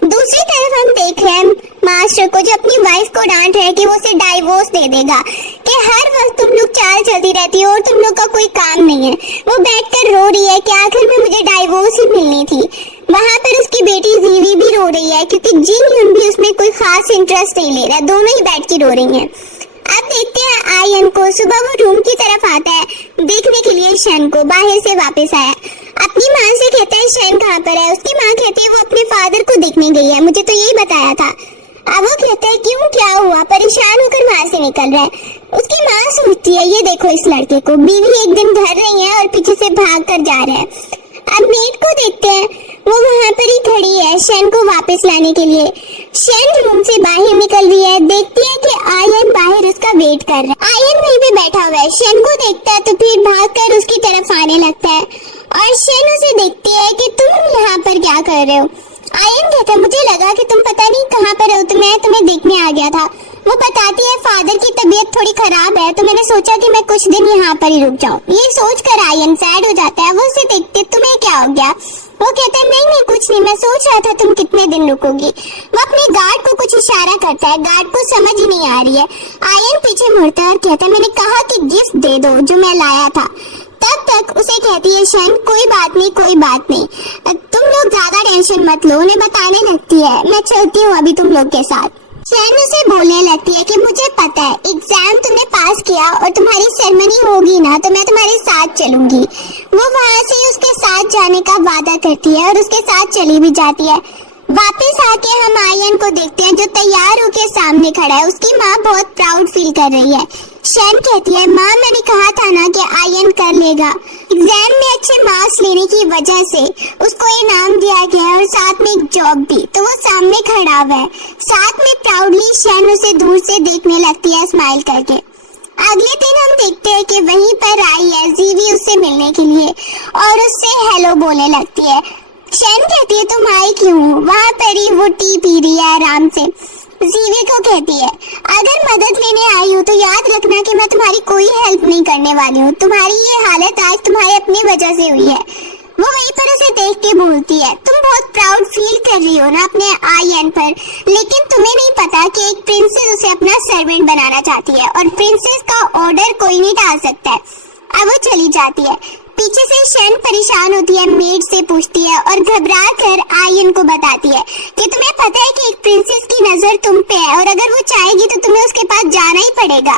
दूसरी तरफ हम देख रहे हैं मास्टर को जो अपनी वाइफ को डांट रहा है कि वो उसे डाइवोर्स दे देगा, कि हर वक्त तुम लोग चाल चलती रहती हो और तुम लोग का कोई काम नहीं है। वो बैठकर रो रही है कि आखिर में मुझे डाइवोर्स ही मिलनी थी। वहाँ पर उसकी बेटी जीवी भी रो रही है क्योंकि जिन भी उसमें कोई खास इंटरेस्ट नहीं ले रहा, दोनों ही बैठ के रो रही हैं। अब देखते हैं आर्यन को। सुबह वो रूम की तरफ आता है देखने के लिए शन को, बाहर से वापस आया। अपनी माँ से कहता है शन कहाँ पर है। उसकी माँ कहती है वो अपने फादर को देखने गई है, मुझे तो यही बताया था। अब वो कहता है क्यों, क्या हुआ, परेशान होकर वहाँ से निकल रहा है। उसकी माँ सोचती है ये देखो इस लड़के को, बीवी एक दिन घर नहीं है और पीछे से भाग कर जा रहा है। अब मेड को देखते हैं, वो वहाँ पर ही खड़ी है शन को वापस लाने के लिए। शन रूम से बाहर निकल रही है, देखती वेट कर रहा है। आयन वहीं पे बैठा हुआ है, शन को देखता है तो फिर भागकर उसकी तरफ आने लगता है और शन उसे देखती है कि तुम यहाँ पर क्या कर रहे हो। आयन कहता है मुझे लगा कि तुम पता नहीं कहाँ पर हो तो मैं तुम्हें देखने आ गया था। वो बताती है फादर की तबीयत थोड़ी खराब है तो मैंने सोचा कि मैं कुछ दिन यहाँ पर ही रुक जाऊँ। ये सोचकर आयन सैड हो जाता है। वो उसे देखते तुम्हें क्या हो गया? वो कहता है नहीं कुछ नहीं, मैं सोच रहा था तुम कितने दिन रुकोगी। वो अपने गार्ड को कुछ इशारा करता है, गार्ड को समझ ही नहीं आ रही है। आयन पीछे मुड़ता है और कहता है मैंने कहा कि गिफ्ट दे दो जो मैं लाया था। तब तक उसे कहती है शन कोई बात नहीं तुम लोग ज्यादा टेंशन मत लो। उन्हें बताने लगती है मैं चलती हूँ अभी तुम लोग के साथ। शन उसे बोलने लगती है कि मुझे पता है एग्जाम तुमने पास किया और तुम्हारी सेरेमनी होगी ना तो मैं तुम्हारे साथ चलूंगी। वो वहाँ से उसके साथ जाने का वादा करती है और उसके साथ चली भी जाती है। वापस आके हम आयन को देखते हैं जो तैयार होकर सामने खड़ा है। उसकी माँ बहुत प्राउड फील कर रही है। शन कहती है माँ मैंने कहा था ना कि आयन कर लेगा। एग्जाम में अच्छे मार्क्स लेने की वजह से उसको इनाम दिया गया है और साथ में एक जॉब भी। तो वो सामने खड़ा हुआ है, साथ में प्राउडली शन उसे दूर से देखने लगती है स्माइल करके। अगले दिन हम देखते हैं कि वहीं पर आई है जीवी उससे मिलने के लिए और उससे हेलो बोलने लगती है। शन कहती है तुम आई क्यों? वहाँ पर ही वो टी पी रही है आराम से। जीवी को कहती है अगर मदद लेने आई हूँ तो याद रखना कि मैं तुम्हारी कोई हेल्प नहीं करने वाली हूँ। तुम्हारी ये हालत आज तुम्हारी अपनी वजह से हुई है। वो वहीं पर उसे देख के बोलती है तुम बहुत प्राउड फील कर रही हो ना अपने आयन पर, लेकिन तुम्हें नहीं पता कि एक प्रिंसेस उसे अपना सर्वेंट बनाना चाहती है और प्रिंसेस का ऑर्डर कोई नहीं टाल सकता है। अब वो चली जाती है। पीछे से शन परेशान होती है, मेड से पूछती है और घबरा कर आयन को बताती है कि तुम्हें पता है कि एक प्रिंसेस की नजर तुम पे है और अगर वो चाहेगी तो तुम्हें उसके पास जाना ही पड़ेगा।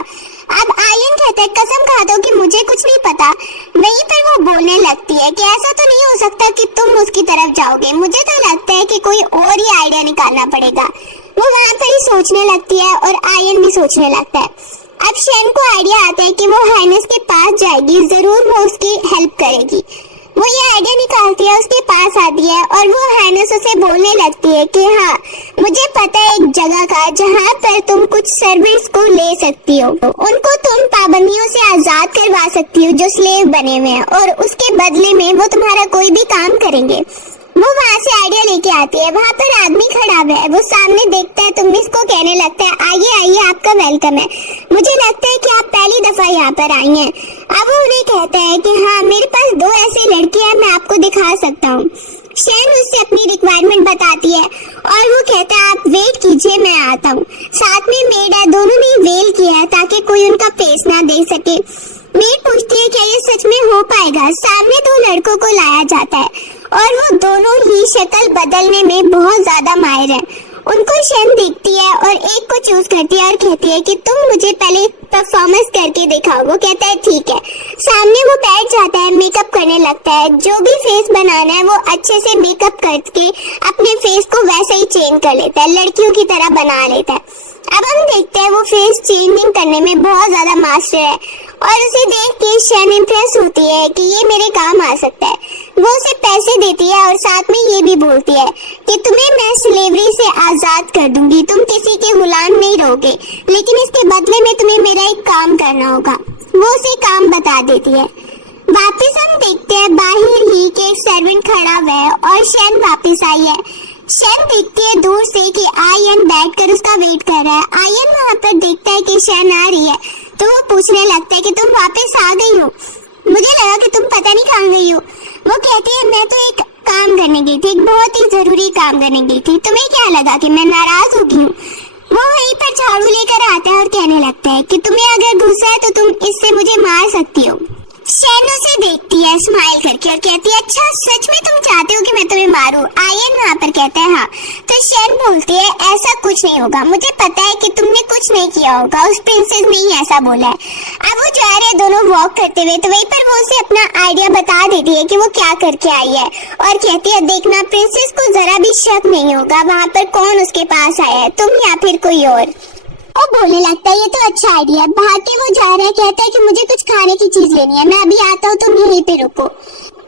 अब आयन कहता है कसम खा दो कि मुझे कुछ नहीं पता। वहीं पर वो बोलने लगती है कि ऐसा तो नहीं हो सकता कि तुम उसकी तरफ जाओगे, मुझे तो लगता है कि कोई और ही आइडिया निकालना पड़ेगा। वो वहाँ पर ही सोचने लगती है और आयन भी सोचने लगता है। अब शन को आइडिया आता है कि वो हाइनेस के पास जाएगी, जरूर वो उसकी हेल्प करेगी। वो ये आइडिया निकालती है, उसके पास आती है और वो हाइनेस उसे बोलने लगती है कि हाँ मुझे पता है एक जगह का जहाँ पर तुम कुछ सर्वेंट्स को ले सकती हो, उनको तुम पाबंदियों से आजाद करवा सकती हो जो स्लेव बने हुए हैं और उसके बदले में वो तुम्हारा कोई भी काम करेंगे। वो वहाँ से आइडिया लेके आती है। वहाँ पर आदमी खड़ा हुआ है, वो सामने देखता है तो मिस को कहने लगता है आइए आइए आपका वेलकम है, मुझे लगता है कि आप पहली दफा यहाँ पर आई हैं। अब वो उन्हें कहता है कि हाँ मेरे पास दो ऐसे लड़के हैं, मैं आपको दिखा सकता हूँ। शन उससे अपनी रिक्वायरमेंट बताती है और वो कहता है आप वेट कीजिए मैं आता हूँ। साथ में मेड है, दोनों ने वेल किया है ताकि कोई उनका फेस ना देख सके। मेड पूछती है क्या ये सच में हो पाएगा? सामने दो लड़कों को लाया जाता है और वो दोनों ही शक्ल बदलने में बहुत ज्यादा माहिर हैं। उनको शन देखती है और एक को चूज करती है और कहती है कि तुम मुझे पहले परफॉर्मेंस करके दिखाओ। वो कहता है ठीक है। सामने वो बैठ जाता है, मेकअप करने लगता है, जो भी फेस बनाना है वो अच्छे से मेकअप करके अपने फेस को वैसे ही चेंज कर लेता है, लड़कियों की तरह बना लेता है। अब हम देखते हैं वो फेस चेंजिंग करने में बहुत ज्यादा मास्टर है और उसे देख के शन इम्प्रेस होती है कि ये मेरे काम आ सकता है। वो उसे पैसे देती है और साथ में ये भी बोलती है कि तुम्हें मैं स्लेवरी से आजाद कर दूंगी, तुम किसी के गुलाम नहीं रहोगे, लेकिन इसके बदले में तुम्हें मेरा एक काम करना होगा। वो उसे काम बता देती है। वापस हम देखते हैं बाहर ही के एक सर्वेंट खड़ा हुआ है और शन वापस आई है। शन देखती है दूर से कि आयन बैठकर उसका वेट कर रहा है। आयन वहाँ पर देखता है कि शन आ रही है तो वो पूछने लगता है कि तुम वापस आ गई हो, मुझे लगा कि तुम पता नहीं कहाँ गई हो। वो कहती है मैं तो एक काम करने गई थी, एक बहुत ही जरूरी काम करने गई थी, तुम्हें क्या लगा कि मैं नाराज हो गई हूँ? वो वहीं पर झाड़ू लेकर आता है और कहने लगता है कि तुम्हें अगर गुस्सा है तो तुम इससे मुझे मार सकती हो। शन उसे देखती है स्माइल करके और कहती है अच्छा सच में तुम चाहते हो कि मैं तुम्हें मारूं? आयन वहाँ पर कहता है हाँ। तो शन बोलती है ऐसा कुछ नहीं होगा, मुझे पता है कि तुमने कुछ नहीं किया होगा, उस प्रिंसेस ने ही ऐसा बोला है। अब वो जा रहे हैं दोनों वॉक करते हुए तो वहीं पर वो उसे अपना आइडिया बता देती है कि वो क्या करके आई है और कहती है देखना प्रिंसेस को जरा भी शक नहीं होगा वहाँ पर कौन उसके पास आया है, तुम या फिर कोई और। और बोलने लगता है ये तो अच्छा आइडिया है। भाग के वो जा रहा है, कहता है कि मुझे कुछ खाने की चीज लेनी है, मैं अभी आता हूँ, तुम यहीं पे रुको।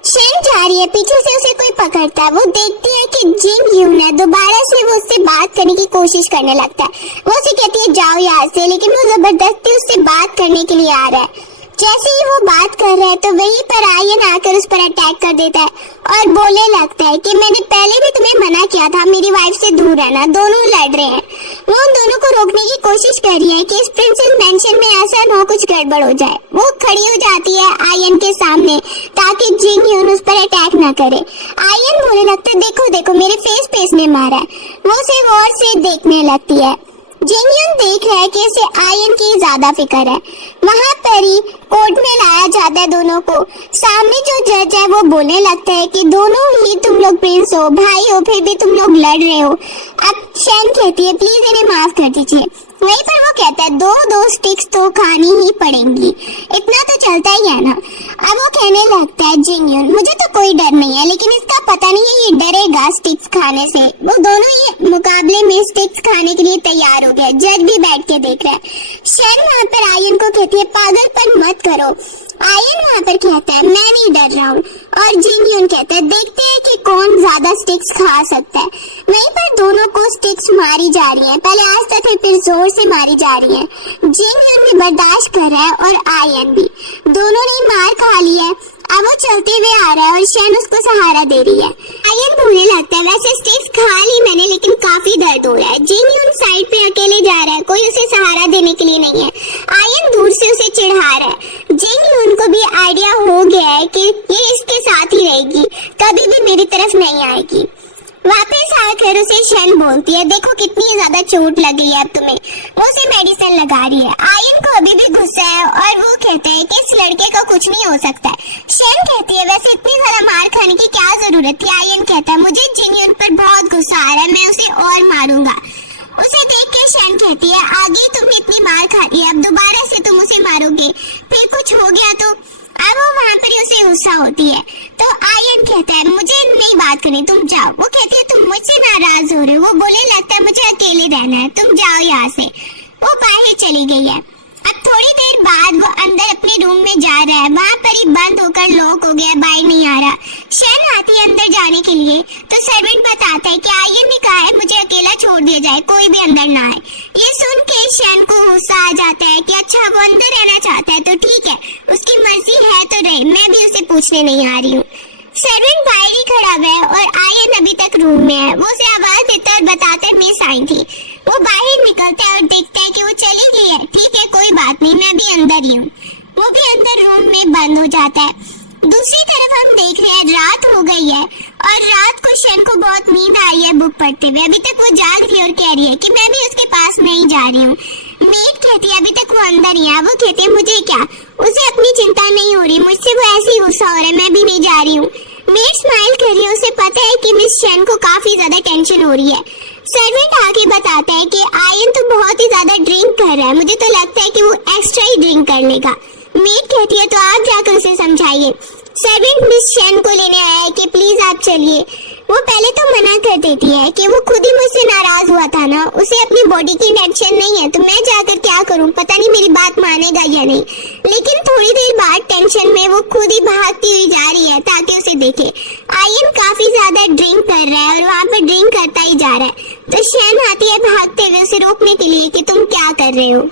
शन जा रही है, पीछे से उसे कोई पकड़ता है। वो देखती है कि जिंग यून है, दोबारा से वो उससे बात करने की कोशिश करने लगता है। वो उसे कहती है जाओ जाओ यहाँ से, लेकिन वो जबरदस्ती उससे बात करने के लिए आ रहा है। जैसे ही वो बात कर रहा है तो वहीं पर आयन आकर उस पर अटैक कर देता है और बोलने लगता है कि मैंने पहले भी तुम्हें मना किया था मेरी वाइफ से दूर रहना, दोनों लड़ रहे हैं। वो उन दोनों को रोकने की कोशिश कर रही है कि इस प्रिंसेस मेंशन में ऐसा ना हो कुछ गड़बड़ हो जाए। वो खड़ी हो जाती है आयन के सामने ताकि जिंग यून उस पर अटैक ना करे। आयन बोलने लगता है देखो देखो मेरे फेस पे इसने मारा है। वो उसे गौर से देखने लगती है। जिंग यून देख रहा है कि इसे आयन की ज्यादा फिक्र है। वहां पर ही कोर्ट में लाया जाता है दोनों को। सामने जो जज है वो बोलने लगता है कि दोनों ही तुम लोग प्रिंस हो, भाई हो, फिर भी तुम लोग लड़ रहे हो। अब शैन कहती है प्लीज इन्हें माफ कर दीजिए। वहीं पर वो कहता है दो स्टिक्स तो खानी ही पड़ेंगी, इतना तो चलता ही है ना। अब वो कहने लगता है जिंग यून मुझे तो कोई डर नहीं है, लेकिन इसका पता नहीं है ये डरेगा स्टिक्स खाने से। वो दोनों ही मुकाबले में स्टिक्स खाने के लिए तैयार हो गया। जज भी बैठ के देख रहा है। शैन वहाँ पर आयन को कहती है पागलपन मत करो। आयन वहाँ पर कहता है मैं नहीं डर रहा हूँ। और जिंग यून कहता है देखते हैं कि कौन ज्यादा स्टिक्स खा सकता है। वहीं पर दोनों को स्टिक्स मारी जा रही है, पहले आस्ते थे फिर जोर से मारी जा रही है। जिंग यून भी बर्दाश्त कर रहा है और आयन भी, दोनों ने मार खा ली है। अब वो चलते हुए आ रहा है और शैन उसको सहारा दे रही है। आयन बोलने लगता है वैसे स्टिक्स खा ली मैंने, लेकिन काफी दर्द हो रहा है। जिंग यून साइड पे अकेले जा रहा है, कोई उसे सहारा देने के लिए नहीं है। आयन दूर से उसे चिढ़ा रहा है। जिंग यून को भी आइडिया हो गया है कि ये इसके साथ ही रहेगी, कभी भी मेरी तरफ नहीं आएगी। वापस आकर उसे शैन बोलती है देखो कितनी ज्यादा चोट लग गई है अब तुम्हें। वो उसे मेडिसिन लगा रही है। आयन को अभी भी गुस्सा है और वो कहता है कि इस लड़के का कुछ नहीं हो सकता है। शैन कहती है वैसे इतनी ज्यादा मार खाने की क्या जरूरत थी। आयन कहता है मुझे जिंग यून पर बहुत गुस्सा आ रहा है, मैं उसे और मारूंगा। उसे देख के शैन कहती है आगे तुमने इतनी मार खा ली है, अब दोबारा से तुम उसे मारोगे, फिर कुछ हो गया तो। अब वो वहाँ पर ही उसे गुस्सा होती है। तो आयन कहता है मुझे नहीं बात करनी, तुम जाओ। वो कहती है तुम मुझसे नाराज हो रहे हो। वो बोलने लगता है मुझे अकेले रहना है, तुम जाओ यहाँ से। वो बाहर चली गई है। अब थोड़ी देर बाद वो अंदर अपने रूम में जा रहा है। वहाँ पर ही बंद होकर लॉक हो गया, बाहर नहीं आ रहा। शैन आती है अंदर जाने के लिए तो सर्वेंट बताता है कि आयन ने कहा है मुझे अकेला छोड़ दिया जाए, कोई भी अंदर ना आए। ये सुन के शैन को गुस्सा आ जाता है कि अच्छा वो अंदर रहना चाहता है तो ठीक है, उसकी मर्जी है तो रहे, मैं भी उसे पूछने नहीं आ रही हूँ। सर्वेंट बाहर ही खड़ा हुआ है और आयन अभी तक रूम में है। वो उसे आवाज देता है और बताता है मिस आई थी। वो बाहर निकलता है और देखता है कि वो चली गई है। ठीक है कोई बात नहीं, मैं भी अंदर ही हूँ। वो भी अंदर रूम में बंद हो जाता है। दूसरी तरफ हम देख रहे हैं रात हो गई है और रात को शैन को बहुत नींद आई है बुक पढ़ते हुए। अभी तक वो जाग रही है और कह रही है कि मैं भी उसके पास नहीं जा रही हूँ। मेड कहती है अभी तक वो अंदर ही है। वो कहती है मुझे क्या, उसे अपनी चिंता नहीं हो रही, मुझसे वो ऐसे ही गुस्सा हो रहा है, मैं भी नहीं जा रही हूँ। मेड स्माइल कर रही है, उसे पता है कि मिस शैन को काफी ज्यादा टेंशन हो रही है। सर्वेंट आके बताता है कि आयन तो बहुत ही ज्यादा ड्रिंक कर रहा है, मुझे तो लगता है कि वो एक्स्ट्रा ही ड्रिंक कर लेगा। मेड कहती है तो आप जाकर उसे समझाइए। सर्वेंट मिस शैन को लेने आया है कि प्लीज आप चलिए। वो पहले तो मना कर देती है कि वो खुद ही मुझसे नाराज हुआ था ना, उसे अपनी बॉडी की टेंशन नहीं है तो मैं जाकर क्या करूं, पता नहीं मेरी बात मानेगा या नहीं। लेकिन थोड़ी देर बाद टेंशन में वो खुद ही भागती हुई जा रही है ताकि उसे देखे। आयन काफी ज्यादा ड्रिंक कर रहा है और वहाँ पर ड्रिंक करता ही जा रहा है। तो शैन आती है भागते हुए उसे रोकने के लिए कि तुम क्या कर रहे हो।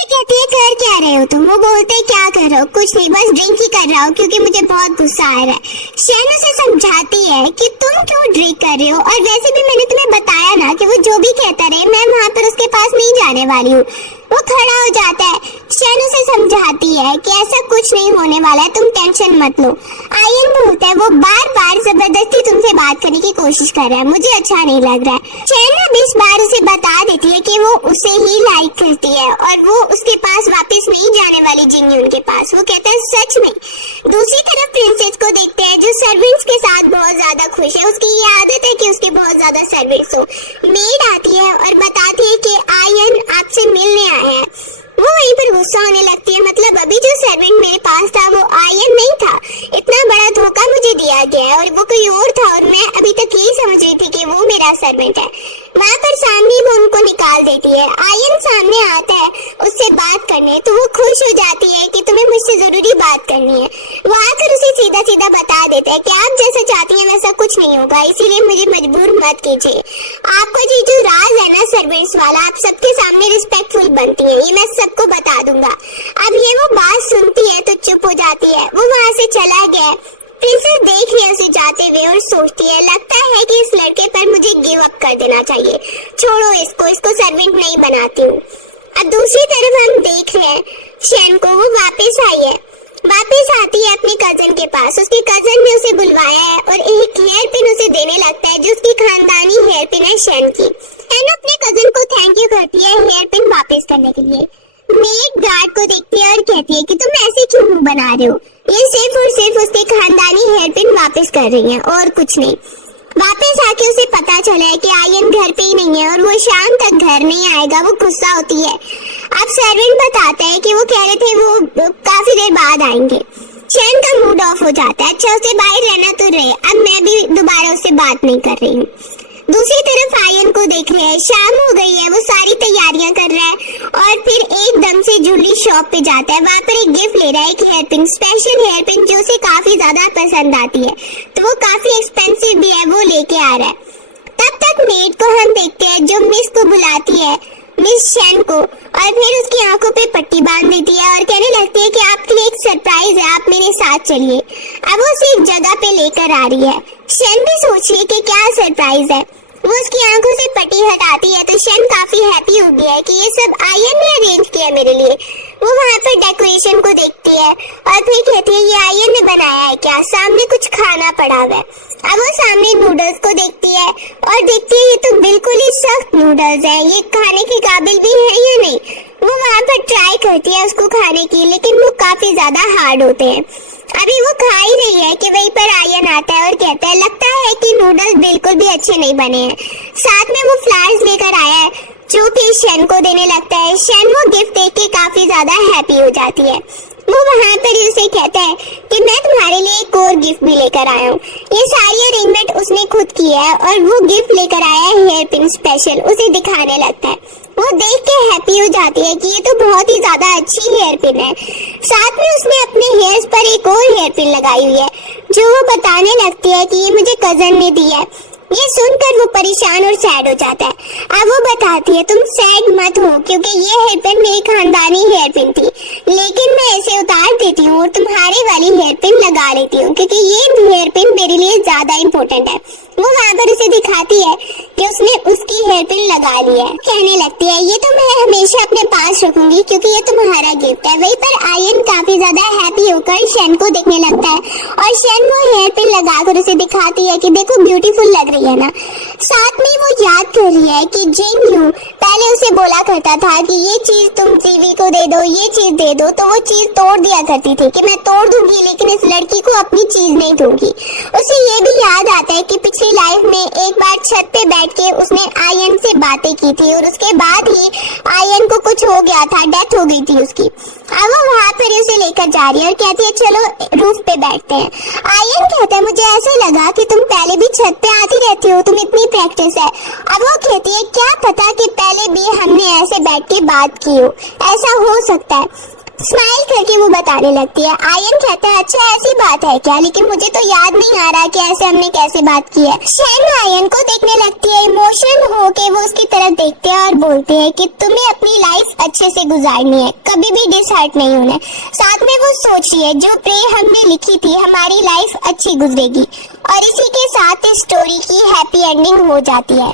कहती है कर क्या रहे हो तुम। वो बोलते है क्या कर रहे हो, कुछ नहीं बस ड्रिंक ही कर रहा हूँ क्योंकि मुझे बहुत गुस्सा आ रहा है। शैन उसे समझाती है कि तुम क्यों ड्रिंक कर रहे हो, और वैसे भी मैंने तुम्हें बताया ना कि वो जो भी कहता रहे मैं वहाँ पर उसके पास नहीं जाने वाली हूँ। वो खड़ा हो जाता है। शैन उसे समझाती है कि ऐसा कुछ नहीं होने वाला है, तुम टेंशन मत लो। आयन बोलता है वो बार बार जबरदस्ती तुमसे बात करने की कोशिश कर रहा है, मुझे अच्छा नहीं लग रहा है। शैन अब इस बार उसे बता देती है कि वो उसे ही लाइक करती है और वो उसके पास वापस नहीं जाने वाली जिंग यून के पास। वो कहता है सच में। दूसरी तरफ प्रिंसेस को देखते हैं जो सर्वेंट्स के साथ बहुत ज्यादा खुश है। उसकी ये आदत है कि उसके बहुत ज्यादा सर्वेंट्स हो। मेड आती है और बताती है कि आयन आपसे मिलने आया है। वो वहीं पर गुस्सा होने लगती है, मतलब अभी जो सर्वेंट मेरे पास था वो आयन नहीं था, इतना बड़ा धोखा मुझे दिया गया है और वो कोई और था और मैं अभी तक यही समझ रही थी कि वो मेरा सर्वेंट है। वहाँ पर सामने वो उनको निकाल देती है। आयन सामने आता उससे बात करने, तो वो खुश हो जाती है कि तुम्हें मुझसे जरूरी बात करनी है। वो आकर उसे सीधा सीधा बता देता है कि आप जैसा चाहती हैं वैसा कुछ नहीं होगा, इसीलिए मुझे मजबूर मत कीजिए। आपका ये जो राज है ना सर्वेंट्स वाला, आप सबके सामने रिस्पेक्टफुल बनती है, ये मैं सबको बता दूंगा। अब ये वो बात सुनती है तो चुप हो जाती है। वो वहां से चला गया। प्रिंसेस देख रही है उसे जाते हुए और सोचती है, लगता है कि इस लड़के पर मुझे गिव अप कर देना चाहिए, छोड़ो इसको सर्वेंट नहीं बनाती हूँ। अब दूसरी तरफ हम देख रहे हैं शेन को, वो वापस आई है। वापस आती है अपने कजन के पास। उसके कजन ने उसे बुलवाया है और एक हेयर पिन उसे देने लगता है जो उसकी खानदानी हेयर पिन है शेन की। शेन अपने कजन को थैंक यू करती है हेयर पिन वापस करने के लिए। मेड गार्ड को देखती है और कहती है कि तुम ऐसे क्यों मुंह बना रहे हो, ये सिर्फ और सिर्फ उसके खानदानी हेयर पिन वापस कर रही है और कुछ नहीं। वापस आके उसे पता चला है कि आयन घर पे ही नहीं है और वो शाम तक घर नहीं आएगा। वो गुस्सा होती है। अब सर्वेंट बताता है कि वो कह रहे थे वो काफी देर बाद आएंगे। शेन का मूड ऑफ हो जाता है। अच्छा उसे बाहर रहना तो रहे, अब मैं भी दोबारा उससे बात नहीं कर रही हूँ। दूसरी तरफ आयन को देख रहे हैं, शाम हो गई है, वो सारी तैयारियां कर रहा है और फिर एकदम से ज्वेलरी शॉप पे जाता है। वहां पर एक गिफ्ट ले रहा है, एक hair pin, special hair pin जो उसे काफी ज्यादा पसंद आती है, तो वो काफी एक्सपेंसिव भी है, वो लेके आ रहा है। तब तक मेड को हम देखते हैं जो मिस को बुलाती है, मिस शेन को, और फिर उसकी आंखों पे पट्टी बांध देती है और कहने लगती है कि आपके लिए एक सरप्राइज है, आप मेरे साथ चलिए। अब वो उसे एक जगह पे लेकर आ रही है। शेन भी सोच रही है कि क्या सरप्राइज है। वो उसकी आंखों से पट्टी हटाती है तो शेन काफी हैप्पी हो गया है कि ये सब आयन ने अरेंज किया मेरे लिए। वो वहाँ पर डेकोरेशन को देखती है और फिर कहती है ये आयन ने बनाया है क्या, सामने कुछ खाना पड़ा हुआ है। अब वो सामने नूडल्स को देखती है और देखती है ये तो बिल्कुल ही सख्त नूडल्स है, ये खाने के काबिल भी है या नहीं। वो वहाँ पर ट्राई करती है उसको खाने की, लेकिन वो काफी ज्यादा हार्ड होते हैं। अभी वो खा ही रही है कि वहीं पर आयन आता है और कहता है लगता है कि नूडल्स बिल्कुल भी अच्छे नहीं बने हैं। साथ में वो फ्लावर्स लेकर आया है जो कि शेन को देने लगता है। शेन वो गिफ्ट देख के काफी ज्यादा हैप्पी हो जाती है। वो वहाँ पर ही उसे कहता है कि मैं तुम्हारे लिए एक और गिफ्ट भी लेकर आया हूँ। ये सारी अरेंजमेंट उसने खुद की है और वो गिफ्ट लेकर आया है हेयर पिन स्पेशल, उसे दिखाने लगता है। वो देख के हैप्पी हो जाती है कि ये तो बहुत ही ज्यादा अच्छी हेयर पिन है। साथ में उसने अपने हेयर्स पर एक और हेयर पिन लगाई हुई है जो वो बताने लगती है कि ये मुझे कजन ने दी है। ये सुनकर वो परेशान और सैड हो जाता है। अब वो बताती है तुम सैड मत हो क्योंकि ये हेयर पिन मेरी खानदानी हेयर पिन थी, लेकिन मैं इसे उतार देती हूँ और तुम्हारे वाली हेयर पिन लगा लेती हूँ क्योंकि ये हेयर पिन मेरे लिए ज्यादा इम्पोर्टेंट है। वो वहाँ पर उसे दिखाती है कि उसने उसकी हेयर पिन लगा ली है। कहने लगती है ये तो मैं हमेशा अपने पास रखूंगी क्योंकि ये तुम्हारा गिफ्ट है। वहीं पर आयन काफी ज्यादा हैप्पी होकर शेन को देखने लगता है और शेन वो हेयर पिन लगाकर उसे दिखाती है कि देखो ब्यूटीफुल लग रही है ना। साथ में वो याद कर रही है कि जिन यू पहले उसे बोला करता था कि ये चीज तुम टीवी को दे दो, ये चीज दे दो, तो वो चीज तोड़ दिया करती थी कि मैं तोड़ दूंगी लेकिन इस लड़की को अपनी चीज नहीं दूंगी। उसे ये भी याद आता है कि पिछली लाइफ में एक बार छत पे बैठ के उसने आयन से बातें की थी और उसके बाद ही आयन को कुछ हो गया था, डेथ हो गई थी उसकी। अब वो वहाँ पर उसे लेकर जा रही है और कहती है चलो रूफ पे बैठते हैं। आयन कहता है मुझे ऐसे लगा कि तुम पहले भी छत पे आती रहती हो, तुम इतनी प्रैक्टिस है। अब वो कहती है क्या पता कि पहले भी हमने ऐसे बैठ के बात की हो, ऐसा हो सकता है। स्माइल करके वो बताने लगती है। आयन कहता है अच्छा ऐसी बात है क्या, लेकिन मुझे तो याद नहीं आ रहा कि ऐसे हमने कैसे बात की है। शेन आयन को देखने लगती है, इमोशनल होके वो उसकी तरफ देखते हैं और बोलते हैं कि तुम्हें अपनी लाइफ अच्छे से गुजारनी है, कभी भी डिसहार्ट नहीं होना है। साथ में वो सोच रही है जो प्रे हमने लिखी थी हमारी लाइफ अच्छी गुजरेगी और इसी के साथ इस स्टोरी की हैप्पी एंडिंग हो जाती है।